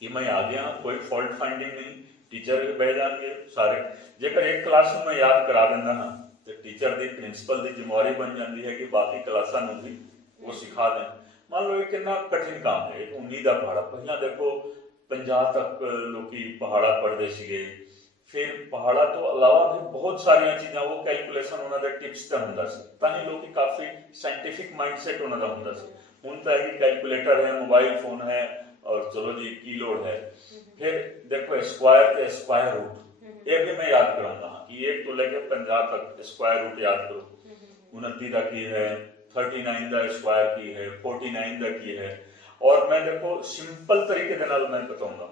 ਕਿ ਮੈਂ ਆ ਗਿਆ, ਕੋਈ ਫਾਲਟ ਫਾਈਂਡਿੰਗ ਨਹੀਂ, ਟੀਚਰ ਵੀ ਬਹਿ ਜਾਣਗੇ ਸਾਰੇ। ਜੇਕਰ ਇੱਕ ਕਲਾਸ ਨੂੰ ਮੈਂ ਯਾਦ ਕਰਾ ਦਿੰਦਾ ਹਾਂ ਤੇ ਟੀਚਰ ਦੀ ਪ੍ਰਿੰਸੀਪਲ ਦੀ ਜ਼ਿੰਮੇਵਾਰੀ ਬਣ ਜਾਂਦੀ ਹੈ ਕਿ ਬਾਕੀ ਕਲਾਸਾਂ ਨੂੰ ਵੀ ਉਹ ਸਿਖਾ ਦੇਣ। ਮੰਨ ਲਓ ਇਹ ਕਿੰਨਾ ਕਠਿਨ ਕੰਮ ਹੈ, 19 ਦਾ ਪਹਾੜਾ। ਪਹਿਲਾਂ ਦੇਖੋ 50 ਤੱਕ ਲੋਕੀ ਪਹਾੜਾ ਪੜ੍ਹਦੇ ਸੀਗੇ, ਫਿਰ ਪਹਾੜਾ ਤੋਂ ਇਲਾਵਾ ਵੀ ਬਹੁਤ ਸਾਰੀਆਂ ਚੀਜ਼ਾਂ, ਉਹ ਕੈਲਕੂਲੇਸ਼ਨ ਉਹਨਾਂ ਦੇ ਟਿਪਸ ਤੇ ਹੁੰਦਾ ਸੀ, ਤਾਂ ਹੀ ਲੋਕੀ ਕਾਫੀ ਸਾਇੰਟੀਫਿਕ ਮਾਈਂਡਸੈਟ ਉਹਨਾਂ ਦਾ ਹੁੰਦਾ ਸੀ। ਹੁਣ ਤਾਂ ਇਹ ਕੈਲਕੂਲੇਟਰ ਹੈ, ਮੋਬਾਈਲ ਫੋਨ ਹੈ ਔਰ ਚਲੋ ਜੀ ਕੀ ਲੋੜ ਹੈ। ਫਿਰ ਦੇਖੋ ਸਕੁਆयर ਤੇ ਸਕੁਆयर रूट, ਇਹ ਵੀ ਮੈਂ ਯਾਦ ਕਰਾਉਂਦਾ ਹਾਂ ਕਿ 1 ਤੋਂ ਲੈ ਕੇ 50 ਤੱਕ ਸਕੁਆयर रूट ਯਾਦ ਕਰੋ। 29 ਦਾ ਕੀ ਹੈ, 39 ਦਾ ਸਕੁਆयर ਕੀ ਹੈ, 49 ਦਾ ਕੀ ਹੈ। ਔਰ ਮੈਂ ਦੇਖੋ ਸਿੰਪਲ ਤਰੀਕੇ ਦੇ ਨਾਲ ਮੈਂ ਬਤਾਉਂਦਾ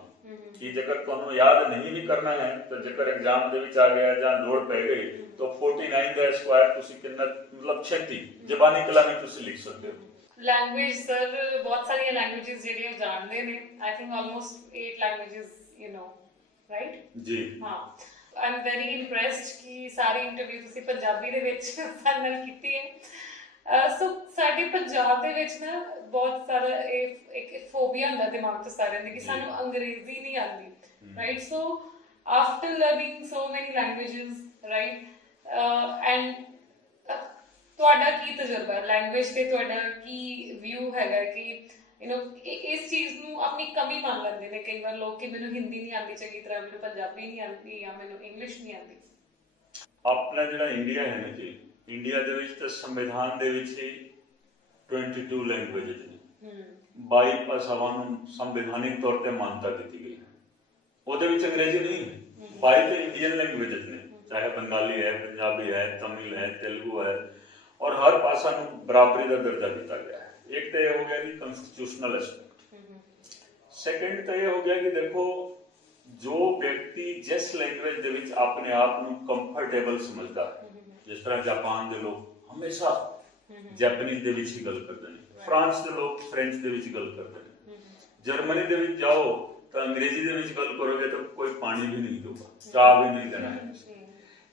कि जेकर तुहानू याद नहीं भी करना है तो जेकर एग्जाम दे विच आ गया जां लोड़ पै गई तो 49 दा स्क्वायर तुसी कितना मतलब छेती जबानी कलामी तुसी लिख सकते हो। लैंग्वेज सर बहुत सारी लैंग्वेजेस जेडी जानते ने, I think almost 8 languages you know right जी। हां, आई एम वेरी इंप्रेस्ड कि सारी इंटरव्यू तुसी पंजाबी दे विच साडे नाल कीती है। सो साडे पंजाब दे विच ना बहुत सारा एक फोबिया ਹੁੰਦਾ ਦਿਮਾਗ ਚ ਸਾਰਿਆਂ ਦੇ ਕਿ ਸਾਨੂੰ ਅੰਗਰੇਜ਼ੀ ਨਹੀਂ ਆਉਂਦੀ, ਰਾਈਟ। ਸੋ ਆਫਟਰ ਲਰਨਿੰਗ ਸੋ ਮੈਨੀ ਲੈਂਗੁਏजेस, ਰਾਈਟ, ਐਂਡ ਤੁਹਾਡਾ ਕੀ ਤਜਰਬਾ ਹੈ ਲੈਂਗੁਏਜ ਤੇ, ਤੁਹਾਡਾ ਕੀ ਵਿਊ ਹੈਗਾ ਕਿ ਯੂ نو ਇਸ ਚੀਜ਼ ਨੂੰ ਆਪਣੀ ਕਮੀ ਮੰਨ ਲੈਂਦੇ ਨੇ ਕਈ ਵਾਰ ਲੋਕ ਕਿ ਮੈਨੂੰ ਹਿੰਦੀ ਨਹੀਂ ਆਉਂਦੀ ਚੰਗੀ ਤਰ੍ਹਾਂ, ਮੈਨੂੰ ਪੰਜਾਬੀ ਨਹੀਂ ਆਉਂਦੀ ਜਾਂ ਮੈਨੂੰ ਇੰਗਲਿਸ਼ ਨਹੀਂ ਆਉਂਦੀ। ਆਪਣਾ ਜਿਹੜਾ ਇੰਡੀਆ ਹੈ ਨਾ ਜੀ, ਇੰਡੀਆ ਦੇ ਵਿੱਚ ਤਾਂ ਸੰਵਿਧਾਨ ਦੇ ਵਿੱਚ ਹੀ 22 ਲੈਂਗੁਏजेस ਨੇ, 22 ਭਾਸ਼ਾਵਾਂ ਨੂੰ ਸੰਵਿਧਾਨਿਕ ਤੌਰ ਤੇ ਮਾਨਤਾ ਦਿੱਤੀ ਗਈ ਹੈ। ਉਹਦੇ ਵਿੱਚ ਅੰਗਰੇਜ਼ੀ ਨਹੀਂ ਹੈ, 22 ਤੇ ਇੰਡੀਅਨ ਲੈਂਗੁਏजेस ਨੇ, ਚਾਹੇ ਬੰਗਾਲੀ ਹੈ, ਪੰਜਾਬੀ ਹੈ, ਤਮਿਲ ਹੈ, तेलुगु है, और हर भाषा ਨੂੰ ਬਰਾਬਰੀ ਦਾ ਦਰਜਾ ਦਿੱਤਾ ਗਿਆ ਹੈ। ਇੱਕ ਤਾਂ ਇਹ ਹੋ ਗਿਆ ਕਿ ਕਨਸਟੀਟਿਊਸ਼ਨਲ ਐਸਪੈਕਟ। ਸੈਕੰਡ ਤਾਂ ਇਹ ਹੋ ਗਿਆ ਕਿ ਦੇਖੋ ਜੋ ਵਿਅਕਤੀ ਜਿਸ ਲੈਂਗੁਏਜ ਦੇ ਵਿੱਚ ਆਪਣੇ ਆਪ ਨੂੰ ਕੰਫਰਟੇਬਲ ਸਮਝਦਾ ਹੈ, ਜਿਸ ਤਰ੍ਹਾਂ ਜਾਪਾਨ ਦੇ ਲੋਕ ਹਮੇਸ਼ਾ ਜੈਪਨੀਜ਼ ਦੇ ਵਿੱਚ ਹੀ ਗੱਲ ਕਰਦੇ ਨੇ, ਫਰਾਂਸ ਦੇ ਲੋਕ ਫ੍ਰੈਂਚ ਦੇ ਵਿੱਚ ਗੱਲ ਕਰਦੇ ਨੇ, ਜਰਮਨੀ ਦੇ ਵਿੱਚ ਜਾਓ ਤਾਂ ਅੰਗਰੇਜ਼ੀ ਦੇ ਵਿੱਚ ਗੱਲ ਕਰੋਗੇ ਤਾਂ ਕੋਈ ਪਾਣੀ ਵੀ ਨਹੀਂ ਦਊਗਾ, ਚਾਹ ਵੀ ਨਹੀਂ ਦੇਣਾ ਹੈ।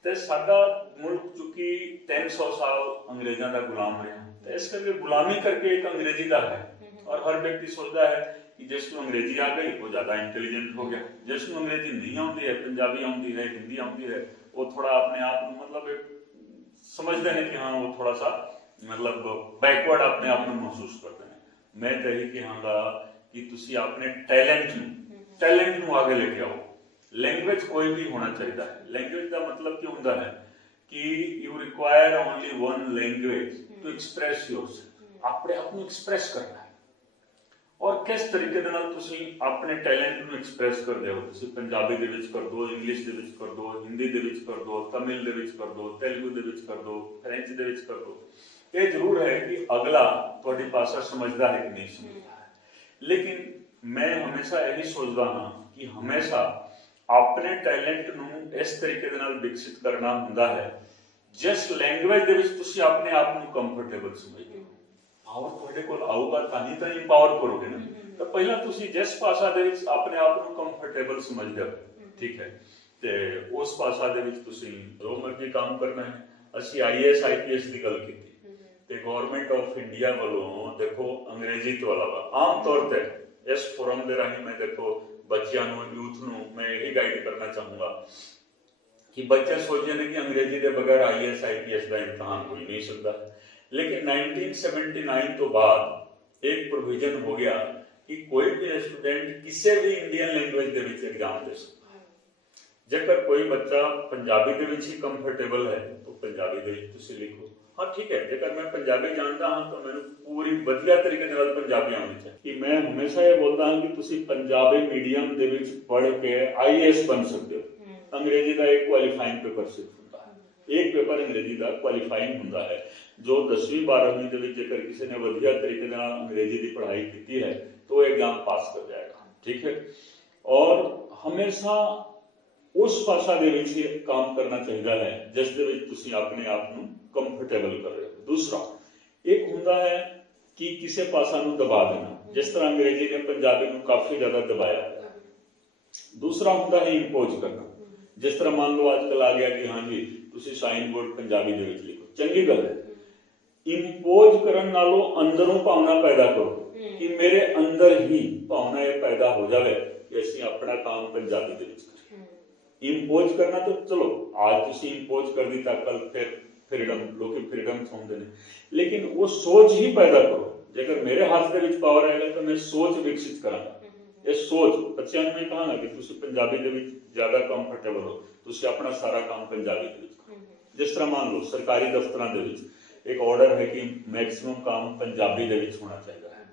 ਤੇ ਸਾਡਾ ਮੁਲਕ ਚੁੱਕੀ 300 ਸਾਲ ਅੰਗਰੇਜ਼ਾਂ ਦਾ ਗੁਲਾਮ ਰਿਹਾ, ਤੇ ਇਸ ਕਰਕੇ ਗੁਲਾਮੀ ਕਰਕੇ ਇੱਕ ਅੰਗਰੇਜ਼ੀ ਦਾ ਹੈ। ਔਰ ਹਰ ਵਿਅਕਤੀ ਸੋਚਦਾ ਹੈ ਕਿ ਜਿਸ ਨੂੰ ਅੰਗਰੇਜ਼ੀ ਆ ਗਈ ਉਹ ਜ਼ਿਆਦਾ ਇੰਟੈਲੀਜੈਂਟ ਹੋ ਗਿਆ, ਜਿਸ ਨੂੰ ਅੰਗਰੇਜ਼ੀ ਨਹੀਂ ਆਉਂਦੀ ਹੈ, ਪੰਜਾਬੀ ਆਉਂਦੀ ਹੈ, ਹਿੰਦੀ ਆਉਂਦੀ ਹੈ, ਉਹ ਥੋੜਾ ਆਪਣੇ ਆਪ ਨੂੰ ਮਤਲਬ ਸਮਝਦੇ ਨੇ ਕਿ ਹਾਂ ਉਹ ਥੋੜਾ ਸਾ ਮਤਲਬ ਬੈਕਵਰਡ ਆਪਣੇ ਆਪ ਨੂੰ ਮਹਿਸੂਸ ਕਰਦੇ ਨੇ। ਮੈਂ ਤਾਂ ਇਹੀ ਕਹਾਂਗਾ ਕਿ ਤੁਸੀਂ ਆਪਣੇ ਟੈਲੈਂਟ ਨੂੰ ਟੈਲੈਂਟ ਨੂੰ ਅੱਗੇ ਲੈ ਕੇ ਆਓ। ਲੈਂਗੁਏਜ ਕੋਈ ਵੀ ਹੋਣਾ ਚਾਹੀਦਾ ਹੈ। ਲੈਂਗੁਏਜ ਦਾ ਮਤਲਬ ਕੀ ਹੁੰਦਾ ਹੈ ਕਿ you require only one language to express yourself. ਆਪਣੇ ਆਪ ਨੂੰ ਐਕਸਪ੍ਰੈਸ ਕਰਨਾ ਹੈ। ਔਰ ਕਿਸ ਤਰੀਕੇ ਦੇ ਨਾਲ ਤੁਸੀਂ ਆਪਣੇ ਟੈਲੈਂਟ ਨੂੰ ਐਕਸਪ੍ਰੈਸ ਕਰਦੇ ਹੋ। ਤੁਸੀਂ ਪੰਜਾਬੀ ਦੇ ਵਿੱਚ ਕਰ ਦਿਓ, ਇੰਗਲਿਸ਼ ਦੇ ਵਿੱਚ ਕਰ ਦਿਓ, ਹਿੰਦੀ ਦੇ ਵਿੱਚ ਕਰ ਦਿਓ, ਤਮਿਲ ਦੇ ਵਿੱਚ ਕਰ ਦਿਓ, ਤੇਲਗੂ ਦੇ ਵਿੱਚ ਕਰ ਦਿਓ, ਫ੍ਰੈਂਚ ਦੇ ਵਿੱਚ ਕਰ ਦਿਓ। ਇਹ ਜ਼ਰੂਰ ਹੈ ਕਿ ਅਗਲਾ ਤੁਹਾਡੀ ਭਾਸ਼ਾ ਸਮਝਦਾ ਹੈ ਕਿ ਨਹੀਂ ਸਮਝਦਾ ਹੈ, ਲੇਕਿਨ ਮੈਂ ਹਮੇਸ਼ਾ ਇਹੀ ਸੋਚਦਾ ਹਾਂ ਕਿ ਹਮੇਸ਼ਾ ਆਪਣੇ ਟੈਲੈਂਟ ਨੂੰ ਇਸ ਤਰੀਕੇ ਦੇ ਨਾਲ ਵਿਕਸਿਤ ਕਰਨਾ ਹੁੰਦਾ ਹੈ ਜਿਸ ਲੈਂਗੁਏਜ ਦੇ ਵਿੱਚ ਤੁਸੀਂ ਆਪਣੇ ਆਪ ਨੂੰ ਕੰਫਰਟੇਬਲ ਸਮਝਦੇ ਹੋ। ਪਾਵਰ ਤੁਹਾਡੇ ਕੋਲ ਆਊਗਾ ਤਾਂ ਹੀ ਤਾਂ ਇੰਪਾਵਰ ਕਰੋਗੇ ਨਾ। ਤਾਂ ਪਹਿਲਾਂ ਤੁਸੀਂ ਜਿਸ ਭਾਸ਼ਾ ਦੇ ਵਿੱਚ ਆਪਣੇ ਆਪ ਨੂੰ ਕੰਫਰਟੇਬਲ ਸਮਝਦੇ ਹੋ, ਠੀਕ ਹੈ, ਤੇ ਉਸ ਭਾਸ਼ਾ ਦੇ ਵਿੱਚ ਤੁਸੀਂ ਜੋ ਮਰਜ਼ੀ ਕੰਮ ਕਰਨਾ ਹੈ। ਅਸੀਂ IAS IPS ਦੀ ਗੱਲ ਕੀਤੀ ਤੇ ਗਵਰਨਮੈਂਟ ਆਫ ਇੰਡੀਆ ਵੱਲੋਂ ਦੇਖੋ ਅੰਗਰੇਜ਼ੀ ਤੋਂ ਇਲਾਵਾ ਆਮ ਤੌਰ ਤੇ ਇਸ ਫੋਰਮ ਦੇ ਰਾਹੀਂ ਮੈਂ ਦੇਖੋ ਬੱਚਿਆਂ ਨੂੰ, ਯੂਥ ਨੂੰ ਮੈਂ ਇਹ ਗਾਈਡ ਕਰਨਾ ਚਾਹੂੰਗਾ ਕਿ ਬੱਚੇ ਸੋਚਦੇ ਨੇ ਕਿ ਅੰਗਰੇਜ਼ੀ ਦੇ ਬਗੈਰ IAS IPS ਦਾ ਇਮਤਿਹਾਨ ਹੋ ਹੀ ਨਹੀਂ ਸਕਦਾ। लेकिन 1979 तो बाद एक प्रोविजन हो गया कि कोई भी स्टूडेंट किसी भी इंडियन लैंग्वेज ਦੇ ਵਿੱਚ एग्जाम दे सकता है। ਜੇਕਰ ਕੋਈ ਬੱਚਾ ਪੰਜਾਬੀ ਦੇ ਵਿੱਚ ਹੀ ਕੰਫਰਟੇਬਲ ਹੈ ਤਾਂ ਪੰਜਾਬੀ ਦੇ ਵਿੱਚ ਤੁਸੀਂ ਲਿਖੋ। ਹਾਂ ਠੀਕ ਹੈ, ਜੇਕਰ ਮੈਂ ਪੰਜਾਬੀ ਜਾਣਦਾ ਹਾਂ ਤਾਂ ਮੈਨੂੰ ਪੂਰੀ ਵਧੀਆ ਤਰੀਕੇ ਨਾਲ ਪੰਜਾਬੀ ਆਉਣੀ ਚਾਹੀਦੀ। ਕਿ ਮੈਂ ਹਮੇਸ਼ਾ ਇਹ ਬੋਲਦਾ ਹਾਂ ਕਿ ਤੁਸੀਂ ਪੰਜਾਬੀ ਮੀਡੀਅਮ ਦੇ ਵਿੱਚ ਪੜ੍ਹ ਕੇ IAS ਬਣ ਸਕਦੇ ਹੋ। ਅੰਗਰੇਜ਼ੀ ਦਾ ਇੱਕ ਕੁਆਲੀਫਾਈਂਗ ਪੇਪਰ ਸਿਰਫ ਹੁੰਦਾ ਹੈ, एक पेपर अंग्रेजी का क्वालीफाइंग होता है। जो 10वीं 12वीं ਦੇ ਵਿੱਚ ਜੇਕਰ ਕਿਸੇ ਨੇ ਵਧੀਆ ਤਰੀਕੇ ਨਾਲ ਅੰਗਰੇਜ਼ੀ ਦੀ ਪੜ੍ਹਾਈ ਕੀਤੀ ਹੈ तो एग्जाम पास कर जाएगा, ठीक है। और हमेशा उस भाषा ਦੇ ਵਿੱਚ काम करना ਚਾਹੀਦਾ ਹੈ ਜਿਸ ਦੇ ਵਿੱਚ ਤੁਸੀਂ ਆਪਣੇ ਆਪ ਨੂੰ ਕੰਫਰਟੇਬਲ ਕਰ ਰਹੇ ਹੋ। ਦੂਸਰਾ ਇੱਕ ਹੁੰਦਾ ਹੈ ਕਿ ਕਿਸੇ ਭਾਸ਼ਾ ਨੂੰ ਦਬਾ ਦੇਣਾ, ਜਿਸ ਤਰ੍ਹਾਂ ਅੰਗਰੇਜ਼ੀ ਨੇ ਪੰਜਾਬੀ ਨੂੰ ਕਾਫੀ ਜ਼ਿਆਦਾ ਦਬਾਇਆ ਹੈ। ਦੂਸਰਾ ਹੁੰਦਾ ਹੈ ਇੰਪੋਜ਼ ਕਰਨਾ, ਜਿਸ ਤਰ੍ਹਾਂ ਮੰਨ ਲਓ ਅੱਜ ਕੱਲ ਆ ਗਿਆ ਕਿ ਹਾਂਜੀ ਤੁਸੀਂ ਸਾਈਨ ਬੋਰਡ ਪੰਜਾਬੀ ਦੇ ਵਿੱਚ ਲਿਖੋ, ਚੰਗੀ ਗੱਲ ਹੈ। ਇੰਪੋਜ਼ ਕਰਨ ਨਾਲੋਂ ਅੰਦਰੋਂ ਭਾਵਨਾ ਪੈਦਾ ਕਰੋ ਕਿ ਮੇਰੇ ਅੰਦਰ ਹੀ ਭਾਵਨਾ ਇਹ ਪੈਦਾ ਹੋ ਜਾਵੇ ਕਿ ਅਸੀਂ ਆਪਣਾ ਕੰਮ ਪੰਜਾਬੀ ਦੇ ਵਿੱਚ ਕਰੀਏ। ਇੰਪੋਜ਼ ਕਰਨਾ ਤਾਂ ਚਲੋ ਅੱਜ ਤੁਸੀਂ ਇੰਪੋਜ਼ ਕਰਦੀ ਤਾਂ ਕੱਲ ਫਿਰ ਫ੍ਰੀडम, ਲੋਕੀ ਫ੍ਰੀडम ਚਾਹੁੰਦੇ ਨੇ, ਲੇਕਿਨ ਉਹ ਸੋਚ ਹੀ ਪੈਦਾ ਕਰੋ। ਜੇਕਰ ਮੇਰੇ ਹੱਥ ਦੇ ਵਿੱਚ ਪਾਵਰ ਆਏਗਾ ਤਾਂ ਮੈਂ ਸੋਚ ਵਿਕਸਿਤ ਕਰਾਂਗਾ। ਇਹ ਸੋਚ ਬੱਚਿਆਂ ਨੂੰ ਮੈਂ ਕਹਾਂਗਾ ਕਿ ਤੁਸੀਂ ਪੰਜਾਬੀ ਦੇ ਵਿੱਚ ਜ਼ਿਆਦਾ ਕੰਫਰਟੇਬਲ ਹੋ, ਤੁਸੀਂ ਆਪਣਾ ਸਾਰਾ ਕੰਮ ਪੰਜਾਬੀ ਦੇ ਵਿੱਚ ਕਰੋ। ਜਿਸ ਤਰ੍ਹਾਂ ਮੰਨ ਲਓ ਸਰਕਾਰੀ ਦਫ਼ਤਰਾਂ ਦੇ ਵਿੱਚ ਇੱਕ ਆਰਡਰ ਹੈ ਕਿ ਮੈਕਸਿਮਮ ਕੰਮ ਪੰਜਾਬੀ ਦੇ ਵਿੱਚ ਹੋਣਾ ਚਾਹੀਦਾ ਹੈ।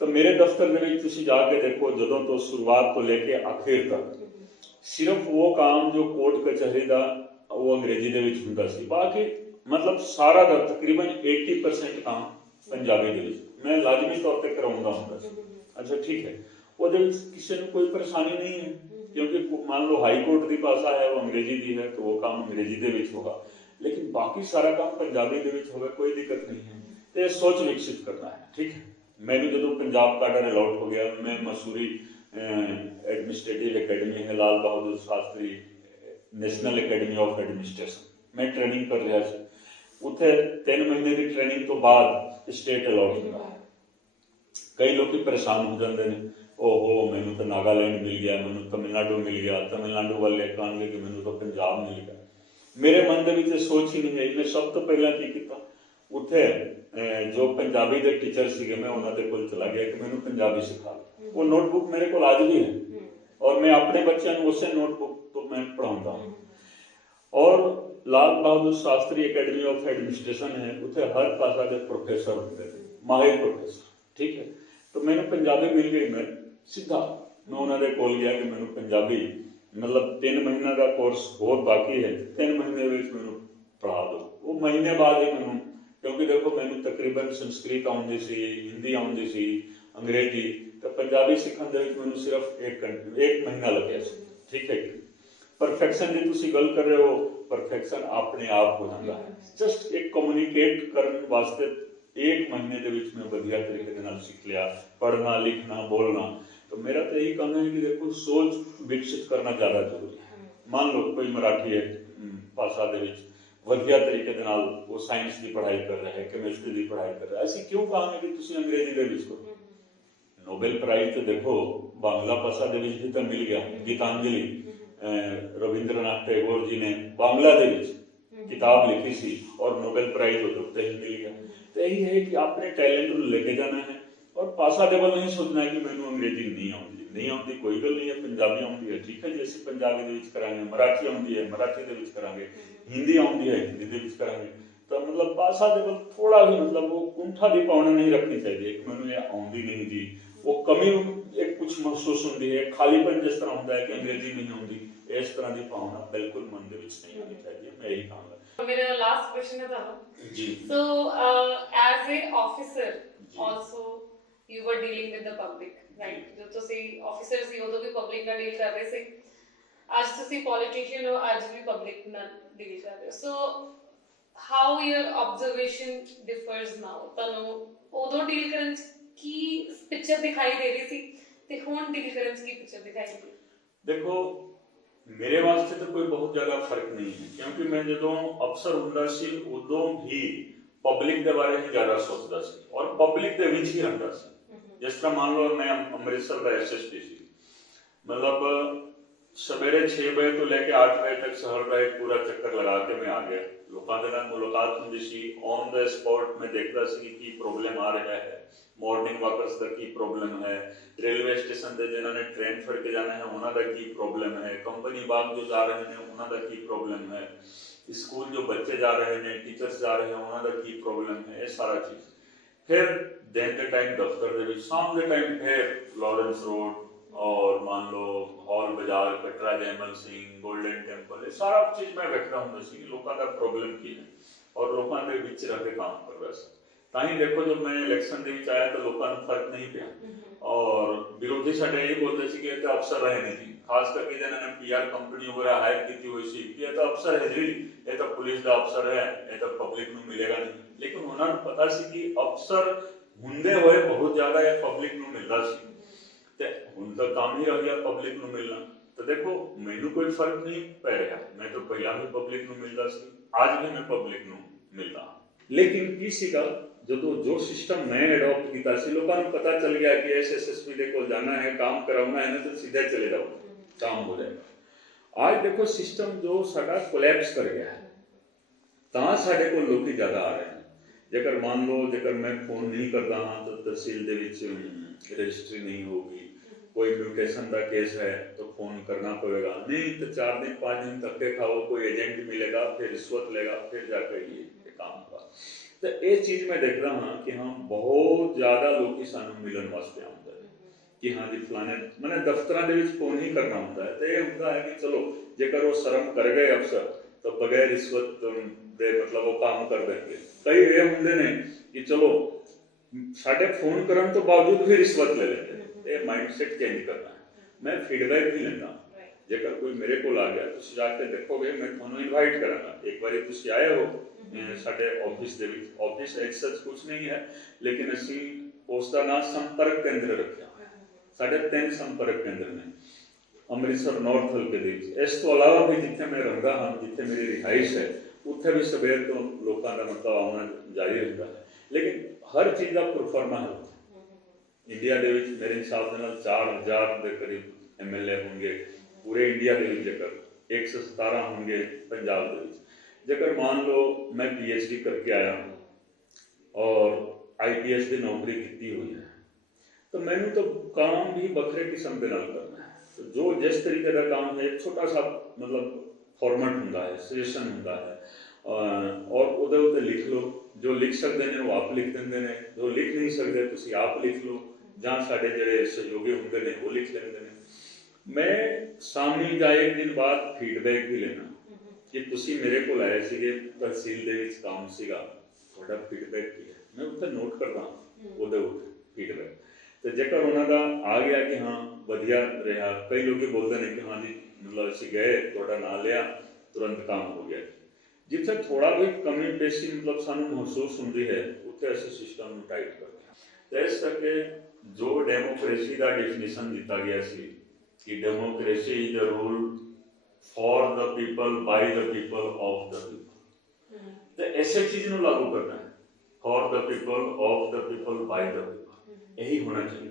ਤਾਂ ਮੇਰੇ ਦਫ਼ਤਰ ਦੇ ਵਿੱਚ ਤੁਸੀਂ ਜਾ ਕੇ ਦੇਖੋ, ਜਦੋਂ ਤੋਂ ਸ਼ੁਰੂਆਤ ਤੋਂ ਲੈ ਕੇ ਆਖਿਰ ਤੱਕ ਸਿਰਫ ਉਹ ਕੰਮ ਜੋ ਕੋਰਟ ਕਚਹਿਰੀ ਦਾ ਉਹ ਅੰਗਰੇਜ਼ੀ ਦੇ ਵਿੱਚ ਹੁੰਦਾ ਸੀ, ਬਾਕੀ ਮਤਲਬ ਸਾਰਾ ਦਾ ਤਕਰੀਬਨ 80% ਕੰਮ ਪੰਜਾਬੀ ਦੇ ਵਿੱਚ ਮੈਂ ਲਾਜ਼ਮੀ ਤੌਰ ਤੇ ਕਰਾਉਂਦਾ ਹੁੰਦਾ ਸੀ। ਅੱਛਾ ਠੀਕ ਹੈ, ਉਹਦੇ ਵਿੱਚ ਕਿਸੇ ਨੂੰ ਕੋਈ ਪਰੇਸ਼ਾਨੀ ਨਹੀਂ ਹੈ क्योंकि मान लो हाई कोर्ट की भाषा है वो अंग्रेजी की है तो वो काम अंग्रेजी के विच होगा, लेकिन बाकी सारा काम पंजाबी के विच होगा, कोई दिक्कत नहीं है। तो सोच विकसित करना है, ठीक है। मैंने जो पंजाब काडर अलॉट हो गया, मैं मसूरी एडमिनिस्ट्रेटिव अकेडमी है, Lal Bahadur Shastri national academy of administration मैं ट्रेनिंग कर रहा था। उत्थे 3 महीने की ट्रेनिंग तो बाद स्टेट अलॉट होगा। कई लोग परेशान हो जाते हैं, ओहो मैनू तो नागालैंड मिल गया, मैनू तमिलनाडु मिल गया, तमिलनाडु वाले कहेंगे कि मैनू तो पंजाब मिल गया। मेरे मन के विच सोच ही नहीं आई। मैं सब तो पहला की किया, उत्थे जो पंजाबी के टीचर सीगे मैं उन्होंने कोल चला गया कि मैनू पंजाबी सिखा लो। वो नोटबुक मेरे को आज भी है और मैं अपने बच्चों को उस नोटबुक तो मैं पढ़ाऊँगा। और लाल Bahadur Shastri academy of administration है, उत्थे हर भाषा के प्रोफेसर होते थे, माहिर प्रोफेसर, ठीक है। तो मैंने पंजाबी मिल गई, मैं सीधा मैं उन्होंने कोल गया कि मैंने पंजाबी मतलब 3 महीने का कोर्स बहुत बाकी है, 3 महीने में मैंने पढ़ा दो। वो महीने बाद ही मैंने, क्योंकि देखो मैंने तकरीबन संस्कृत आती सी, हिंदी आती सी, अंग्रेजी, तो पंजाबी सीखने के मैंने सिर्फ 1 महीना लगे, ठीक है। परफेक्शन की तुसी गल कर रहे हो, परफेक्शन अपने आप हो जाता है। जस्ट एक कम्युनिकेट करने वास्ते 1 महीने के विच मैं बढ़िया तरीके के नाल सीख लिया, पढ़ना लिखना बोलना। तो मेरा तो यही कहना है कि देखो सोच विकसित करना ज़्यादा जरूरी है। मान लो कोई मराठी है भाषा के विच वधिया तरीके के नाल वो साइंस की पढ़ाई कर रहा है, केमिस्ट्री की पढ़ाई कर रहा है, ऐसी क्यों कहेंगे कि तुसी अंग्रेजी के विच करो। नोबेल प्राइज तो देखो बांग्ला भाषा के विच भी तो मिल गया। गीतांजलि रविंद्रनाथ टैगोर जी ने बांग्ला के विच किताब लिखी सी और नोबेल प्राइज उत्ते ही मिल गया। तो यही है कि अपने टैलेंट को लेके जाना है और भाषा के वाल नहीं सोचना है कि मैनू अंग्रेजी नहीं आती। नहीं आती कोई गल नहीं है, पंजाबी आती है ठीक है जी, असं पंजाबी दे विच करांगे, मराठी आती है मराठी दे विच करांगे, हिंदी आती है हिंदी दे विच करांगे। तो मतलब भाषा दे वल थोड़ा भी मतलब वो कुंठा दी भावना नहीं रखनी चाहिए कि मैंने ये आती नहीं जी, वो कमी एक कुछ महसूस होती है, खालीपन जिस तरह होता है कि अंग्रेजी नहीं आती, इस तरह की भावना बिल्कुल मन दे विच नहीं होनी चाहिए। मैं यही कहूँगा। मेरा लास्ट क्वेश्चन है ਤੁਹਾਨੂੰ जी so as a officer also you were dealing with the public, right? जो ਤੁਸੀਂ officer ਸੀ ਉਦੋਂ ਵੀ public ਨਾਲ deal ਕਰ ਰਹੇ ਸੀ, ਅੱਜ ਤੁਸੀਂ politician ਹੋ, ਅੱਜ ਵੀ public ਨਾਲ deal ਕਰ ਰਹੇ ਹੋ। So how your observation differs now? ਤੁਹਾਨੂੰ ਉਦੋਂ deal ਕਰਨ ਚ ਕੀ picture ਦਿਖਾਈ ਦੇ ਰਹੀ ਸੀ ਤੇ ਹੁਣ deal ਕਰਨ ਚ ਕੀ picture ਦਿਖਾਈ ਦੇ ਰਹੀ? देखो मेरे वास्ते तो कोई बहुत ज्यादा फर्क नहीं है, क्योंकि मैं जो अफसर हुंदा सी उदों भी पब्लिक के बारे में ज्यादा सोचता सी और पब्लिक के विच ही रहंदा सी। जिस तरह मान लो मैं अमृतसर का SSP सी, मतलब सवेरे 6 बजे तो लेके 8 बजे तक शहर का एक पूरा चक्कर लगा के मैं आ गया, लोगों के नाल मुलाकात होंदी सी, ऑन द स्पॉट मैं देखता सी कि प्रॉब्लम आ रहा है, मॉर्निंग वॉकर्स का की प्रॉब्लम है, रेलवे स्टेशन से जिन्होंने ट्रेन फड़ के जाना है उन्हों का की प्रॉब्लम है, कंपनी बाग जो जा रहे हैं उन्हों का की प्रॉब्लम है, स्कूल जो बच्चे जा रहे हैं टीचर्स जा रहे हैं उन्हों का की प्रॉब्लम है, ये सारा चीज। फिर दिन के टाइम दफ्तर के विच, शाम के टाइम फिर लॉरेंस रोड और मान लो हॉल बाजार, कटरा जयमल सिंह, गोल्डन टेंपल, ये सारा चीज मैं बैठा हूँ सी लोगों का प्रॉब्लम की है और लोगों के विच रह के काम कर रहा है। ताही देखो जब मैं इलेक्शन के विच आया तो लोगों को फर्क नहीं पिया और विरोधी साडे यही बोलते सी कि अफसर रहे नहीं जी, खास करके जिन्होंने PR कंपनी वगैरह हायर की हुई सी कि ये तो अफसर है जी, ये तो पुलिस का अफसर है, ये तो पब्लिक को मिलेगा नहीं। लेकिन उन्होंने पता सी कि अफसर हुंदे होए बहुत ज्यादा ये पब्लिक को मिलता सी ते हुण तो काम ही रह गया पब्लिक को मिलना। तो देखो मैनू कोई फर्क नहीं पै रहा, मैं तो पहला भी पब्लिक को मिलता सी, आज भी मैं पब्लिक को मिलता। लेकिन की सीगा जो सिस्टम मैं एडॉप्ट किया सी, लोगों को पता चल गया कि SSP दे कोल जाना है, काम कराना है ना तो सीधे चले जाओ, काम हो जाएगा। आज देखो सिस्टम जो साडा कोलैप्स कर गया है, तां साडे कोल लोग ज्यादा आ रहे हैं। जेकर मान लो जेकर मैं फोन नहीं करता हाँ तो तहसील दे विच रजिस्ट्री नहीं होगी, कोई म्यूटेशन का केस है तो फोन करना पड़ेगा, नहीं तो 4 दिन 5 दिन धक्के खाओ, कोई एजेंट मिलेगा फिर रिश्वत लेगा फिर जाकर ये काम होगा। तो ये चीज मैं देखता हाँ कि हाँ बहुत ज्यादा लोग सानू मिलन वास्ते आते हैं कि हाँ जी फलाने मैंने दफ्तर के फोन ही करना होता है। तो ये होता है कि चलो जेकर वो शर्म कर गए अफसर तो बगैर रिश्वत दे मतलब वो काम कर देंगे। कई ये होंगे ने कि चलो साढ़े फोन करने तो बावजूद भी रिश्वत ले लेते हैं। ये माइंडसेट चेंज करना है। मैं फीडबैक भी लेना, जेकर कोई मेरे को आ गया तुम जाके देखोगे मैं तुम्हें इनवाइट करांगा, एक बार तुम आए हो साढ़े ऑफिस दे विच, ऑफिस एक सच कुछ नहीं है लेकिन असी उसका नाम संपर्क केंद्र रखा, साढ़े 3 संपर्क केंद्र ने अमृतसर नॉर्थ हल्के दे विच। इस तो अलावा भी जिथे मैं रहता हाँ, जिथे मेरी रिहाइश है उत्थे भी सवेर तो लोगों का मतलब आना जारी रहता है, लेकिन हर चीज़ का प्रोफार्मा है। इंडिया दे विच मेरे हिसाब से 4000 के करीब MLA होंगे पूरे इंडिया के विच, जेकर 117 होंगे पंजाब के विच। जेकर मान लो मैं PhD करके आया हूँ और IPS की नौकरी की हुई है तो मैंने तो काम भी बखरे किस्म के नाल करना है। तो जो जिस तरीके का काम है छोटा सा मतलब फॉर्मेट होंदा है, सजेशन होंदा है और उहदे उत्ते लिख लो, जो लिख सकते हैं वो आप लिख देंगे ने, जो लिख नहीं सकते तुसी आप लिख लो जां साडे जिहड़े सहयोगी होंदे ने वो लिख लेंदे ने। मैं सामने जा एक दिन बाद फीडबैक भी लेना कि तुसी मेरे को आए सीगे तहसील दे विच काम सीगा, तुहाडा फीडबैक की है, मैं उत्ते नोट करदा उहदे उत्ते फीडबैक। तो जेकर उन्होंने आ गया कि हाँ वधिया रहा, कई लोग बोलते हैं कि हाँ जी मतलब असीं गए तुहाडा नाम लिया तुरंत काम हो गया। जिथे थोड़ा भी कमी पेशी मतलब सानू महसूस होंदी है उत्थे असीं सिस्टम नूं टाइट करते हैं। तो इस करके जो डेमोक्रेसी का डेफिनेशन दिता गया सी कि democracy is the rule for the people by the people of the people, तो ऐसे चीज नूं लागू करना है, for the people of the people by the people, यही होना चाहिए।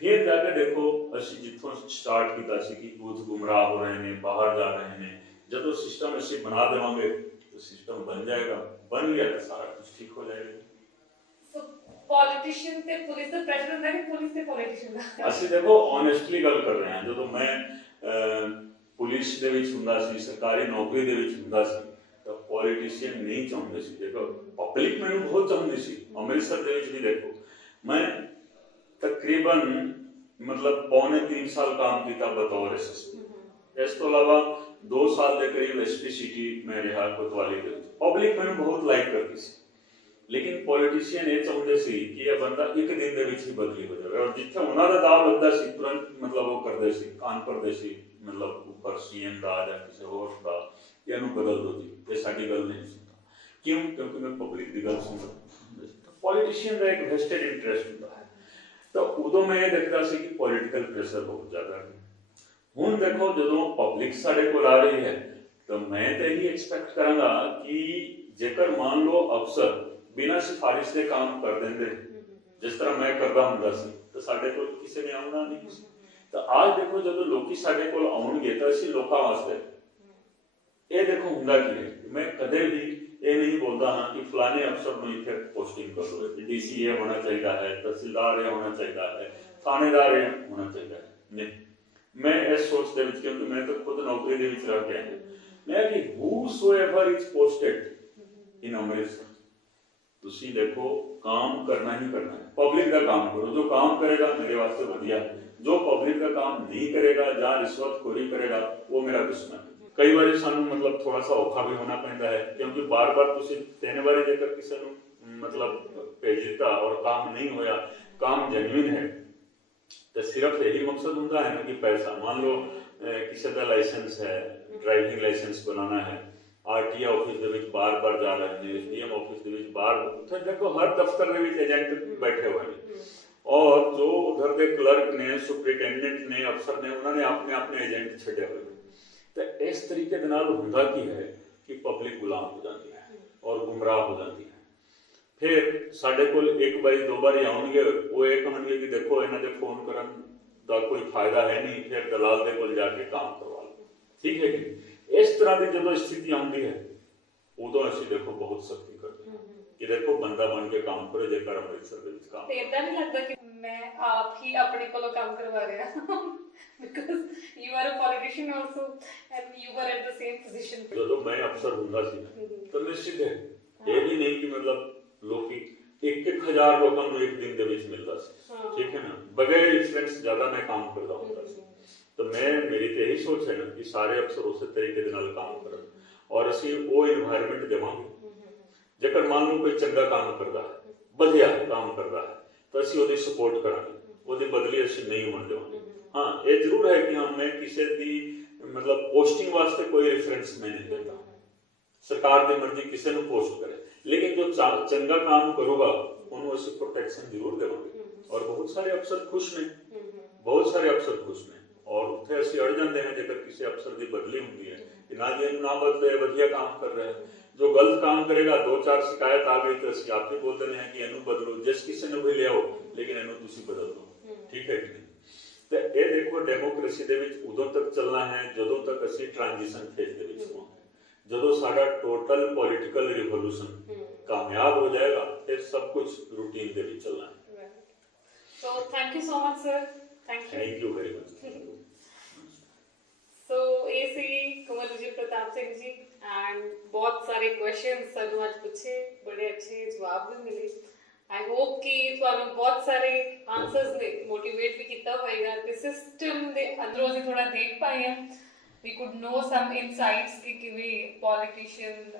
फिर जाकर देखो असीं जिथों स्टार्ट किया सी कि यूथ गुमराह हो रहे हैं, बाहर जा रहे हैं, जब सिस्टम असीं बना देवांगे तो सिस्टम बन जाएगा, बन गया तो सारा कुछ ठीक हो जाएगा। So ਪੋਲੀਟੀਸ਼ੀਅਨ ਤੇ ਪੁਲਿਸ ਦਾ ਪ੍ਰੈਸ਼ਰ ਹੁੰਦਾ ਕਿ ਪੁਲਿਸ ਤੇ ਪੋਲੀਟੀਸ਼ੀਅਨ ਦਾ ਅਸੀਂ ਦੇਖੋ ਓਨੈਸਟਲੀ ਗੱਲ ਕਰ ਰਹੇ ਹਾਂ। ਜਦੋਂ ਮੈਂ ਪੁਲਿਸ ਦੇ ਵਿੱਚ ਹੁੰਦਾ ਸੀ, ਸਰਕਾਰੀ ਨੌਕਰੀ ਦੇ ਵਿੱਚ ਹੁੰਦਾ ਸੀ, ਤਾਂ ਪੋਲੀਟੀਸ਼ੀਅਨ ਨਹੀਂ ਚਾਹੁੰਦੇ ਸੀ। ਦੇਖੋ ਪਬਲਿਕ ਮੈਨੂੰ ਬਹੁਤ ਚਾਹੁੰਦੀ ਸੀ। ਅੰਮ੍ਰਿਤਸਰ ਦੇ ਵਿੱਚ ਵੀ ਦੇਖੋ ਮੈਂ ਤਕਰੀਬਨ ਮਤਲਬ ਪੌਣੇ 3 ਸਾਲ ਕੰਮ ਕੀਤਾ ਬਤੌਰ ਐਸਐਸਪੀ। ਇਸ ਤੋਂ ਇਲਾਵਾ 2 ਸਾਲ ਦੇ ਕਰੀਬ ਐਸਪੀ ਸਿਟੀ ਮੈਂ ਰਿਹਾ ਕੋਤਵਾਲੀ ਦੇ ਵਿੱਚ। ਪਬਲਿਕ ਮੈਨੂੰ ਬਹੁਤ ਲਾਈਕ ਕਰਦੀ ਸੀ, ਲੇਕਿਨ ਪੋਲੀਟੀਸ਼ੀਅਨ ਇਹ ਚਾਹੁੰਦੇ ਸੀ ਕਿ ਇਹ ਬੰਦਾ ਇੱਕ ਦਿਨ ਦੇ ਵਿੱਚ ਹੀ ਬਦਲੀ ਹੋ ਜਾਵੇ, ਔਰ ਜਿੱਥੇ ਉਹਨਾਂ ਦਾ ਦਾਅ ਲੱਗਦਾ ਸੀ ਤੁਰੰਤ ਮਤਲਬ ਉਹ ਕਰਦੇ ਸੀ, ਕਾਨ ਭਰਦੇ ਸੀ, ਮਤਲਬ ਉੱਪਰ ਸੀਐਮ ਦਾ ਜਾਂ ਕਿਸੇ ਹੋਰ ਦਾ, ਇਹਨੂੰ ਬਦਲ ਦਿਓ ਜੀ, ਇਹ ਸਾਡੀ ਗੱਲ ਨਹੀਂ ਸੁਣਦਾ। ਕਿਉਂ? ਕਿਉਂਕਿ ਮੈਂ ਪਬਲਿਕ ਦੀ ਗੱਲ ਸੁਣਦਾ। ਪੋਲੀਟੀਸ਼ੀਅਨ ਦਾ ਇੱਕ ਵੈਸਟਡ ਇੰਟਰਸਟ ਹੁੰਦਾ ਹੈ। ਤਾਂ ਉਦੋਂ ਮੈਂ ਇਹ ਦੇਖਦਾ ਸੀ ਕਿ ਪੋਲੀਟੀਕਲ ਪ੍ਰੈਸ਼ਰ ਬਹੁਤ ਜ਼ਿਆਦਾ ਹੈ। ਹੁਣ ਦੇਖੋ ਜਦੋਂ ਪਬਲਿਕ ਸਾਡੇ ਕੋਲ ਆ ਰਹੀ ਹੈ ਤਾਂ ਮੈਂ ਤਾਂ ਇਹੀ ਐਕਸਪੈਕਟ ਕਰਾਂਗਾ ਕਿ ਜੇਕਰ ਮੰਨ ਲਓ ਅਫਸਰ ਬਿਨਾਂ ਸਿਫਾਰਿਸ਼ ਦੇ ਕੰਮ ਕਰ ਦਿੰਦੇ, ਜਿਸ ਤਰ੍ਹਾਂ ਮੈਂ ਕਰਦਾ ਹੁੰਦਾ ਸੀ, ਤਾਂ ਸਾਡੇ ਕੋਲ ਕਿਸੇ ਨੇ ਆਉਣਾ ਨਹੀਂ ਸੀ। ਤਾਂ ਅੱਜ ਦੇਖੋ ਜਦੋਂ ਲੋਕੀ ਸਾਡੇ ਕੋਲ ਆਉਣਗੇ ਤਾਂ ਅਸੀਂ ਲੋਕਾਂ ਵਾਸਤੇ ਇਹ ਦੇਖੋ ਹੁੰਦਾ ਕੀ ਹੈ। ਮੈਂ ਕਦੇ ਵੀ ਇਹ ਨਹੀਂ ਬੋਲਦਾ ਹਾਂ ਕਿ ਫਲਾਣੇ ਅਫਸਰ ਨੂੰ ਇੱਥੇ ਪੋਸਟਿੰਗ ਕਰ ਲਓ, ਡੀਸੀ ਇਹ ਹੋਣਾ ਚਾਹੀਦਾ ਹੈ, ਤਹਿਸੀਲਦਾਰ ਇਹ ਹੋਣਾ ਚਾਹੀਦਾ ਹੈ, ਥਾਣੇਦਾਰ ਇਹ ਹੋਣਾ ਚਾਹੀਦਾ ਹੈ। ਨਹੀਂ, ਮੈਂ ਇਸ ਸੋਚ ਦੇ ਵਿੱਚ, ਕਿਉਂਕਿ ਮੈਂ ਤਾਂ ਖੁਦ ਨੌਕਰੀ ਦੇ ਵਿੱਚ ਰਹਿ ਕੇ ਆਇਆ, ਮੈਂ ਕਿ whosoever is posted in Amritsar, ਤੁਸੀਂ ਦੇਖੋ काम करना ही करना है। पब्लिक का काम करो, जो काम करेगा मेरे वास्ते बढ़िया है, जो पब्लिक का काम नहीं करेगा या रिश्वतखोरी करेगा वो मेरा दुश्मन है। कई बार सानू मतलब थोड़ा सा औखा भी होना पैंदा है, क्योंकि बार बार तुसी 3 बार जेकर किसी नू मतलब भेज दिता और काम नहीं होया, काम जेन्युइन है, तो सिर्फ यही मकसद होता है ना कि पैसा। मान लो किसी का लाइसेंस है, ड्राइविंग लाइसेंस बनाना है, आरटीए ऑफिस ਦੇ ਵਿੱਚ ਬਾਰ-ਬਾਰ ਜਾ ਰਹੇ ਨੇ, ਐਸਡੀਐਮ ਆਫਿਸ ਦੇ ਵਿੱਚ ਬਾਰ, ਉੱਥੇ ਦੇਖੋ ਹਰ ਦਫ਼ਤਰ ਦੇ ਵਿੱਚ ਏਜੰਟ ਬੈਠੇ ਹੋਏ ਨੇ, ਔਰ ਜੋ ਉਧਰ ਦੇ ਕਲਰਕ ਨੇ, ਸੁਪਰਿੰਟੈਂਡੈਂਟ ਨੇ, ਅਫਸਰ ਨੇ, ਉਹਨਾਂ ਨੇ ਆਪਣੇ ਏਜੰਟ ਛੱਡੇ ਹੋਏ ਨੇ। ਤਾਂ ਇਸ ਤਰੀਕੇ ਦੇ ਨਾਲ ਹੁੰਦਾ ਕੀ ਹੈ ਕਿ ਪਬਲਿਕ ਗੁਲਾਮ ਹੋ ਜਾਂਦੀ ਹੈ ਔਰ ਗੁੰਮਰਾਹ ਹੋ ਜਾਂਦੀ ਹੈ। ਫਿਰ ਸਾਡੇ ਕੋਲ ਇੱਕ ਵਾਰੀ 2 ਵਾਰੀ ਆਉਣਗੇ, ਉਹ ਇਹ ਕਹਣਗੇ ਕਿ ਦੇਖੋ ਇਹਨਾਂ ਦੇ ਫੋਨ ਕਰਨ ਦਾ ਕੋਈ ਫਾਇਦਾ ਹੈ ਨਹੀਂ, ਫਿਰ ਦਲਾਲ ਦੇ ਕੋਲ ਜਾ ਕੇ ਕੰਮ ਕਰਵਾ ਲਓ। ਠੀਕ ਹੈ ਕਿ इस तरह की जो स्थिति आती है उदो असं देखो बहुत सख्ती करते हैं कि देखो बंदा बन के काम करो, जेकर अमृतसर के विच काम। इदां नहीं लगता कि मैं आप ही अपने कोलों काम करवा रहा because you are a politician also and you were at the same position। जो मैं अफसर हुंदा सी तो निश्चित है ये भी नहीं कि मतलब लोग 1,000 लोगों को एक दिन दे विच मिलदा सी, ठीक है ना, बगैर एक्सपीरियंस ज्यादा मैं काम करदा हुंदा सी। तो मैं मेरी तो यही सोच है ना कि सारे अफसर उस तरीके के नाल काम करन और असी वो एनवायरनमेंट देवांगे। जेकर मान लो कोई चंगा काम करता है, बढ़िया काम करता है, तो असी ओदी सपोर्ट करांगे, ओदी बदली असी नहीं होण देवांगे। हाँ, ये जरूर है कि मैं किसी दी मतलब पोस्टिंग वास्ते कोई रेफरेंस मैं नहीं देता। सरकार दी मर्जी किसी नूं पोस्ट करे, लेकिन जो चंगा काम करूगा उन्होंने असी प्रोटेक्शन जरूर देवांगे। और बहुत सारे अफसर खुश ने, बहुत सारे अफसर खुश ने, और उत्थे असीं अड़ जाते हैं जेकर किसी अफसर की बदली होती है कि ना जी इहनूं ना बदले, वधिया काम कर रहा है। जो गलत काम करेगा 2-4 शिकायत आ गई तो असीं आप ही बोल देने हैं कि इहनूं बदलो, जिस किसी ने भी लियाओ लेकिन इहनूं तुसीं बदल दो। ठीक है कि नहीं? तो ये देखो डेमोक्रेसी दे विच उदों तक चलना है जदों तक असीं ट्रांजिशन फेज दे विच होवांगे। जदों साडा टोटल पॉलिटिकल रिवोल्यूशन कामयाब हो जाएगा फिर सब कुछ रूटीन दे विच चलना है। So thank you so much sir, thank you very much। सो ये सी कुंवर विजय प्रताप सिंह जी एंड बहुत सारे क्वेश्चन सानू आज पूछे, बड़े अच्छे जवाब भी मिले। आई होप कि तुहानू बहुत सारे आंसर्स ने मोटिवेट भी किया होएगा ते सिस्टम दे अंदरों से थोड़ा देख पाए हैं। We could know some insights कि किवें पॉलिटिशियन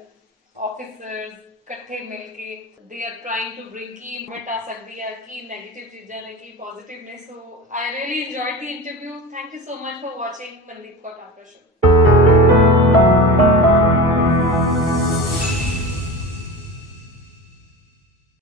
ऑफिसर्स इकट्ठे मिलके they are trying to bring की इम्पैक्ट आ सकती है, की नेगेटिव चीज़ां ने, की पॉजिटिव ने। So I really enjoyed the interview. Thank you so much for watching Mandeep Kaur Tapra show.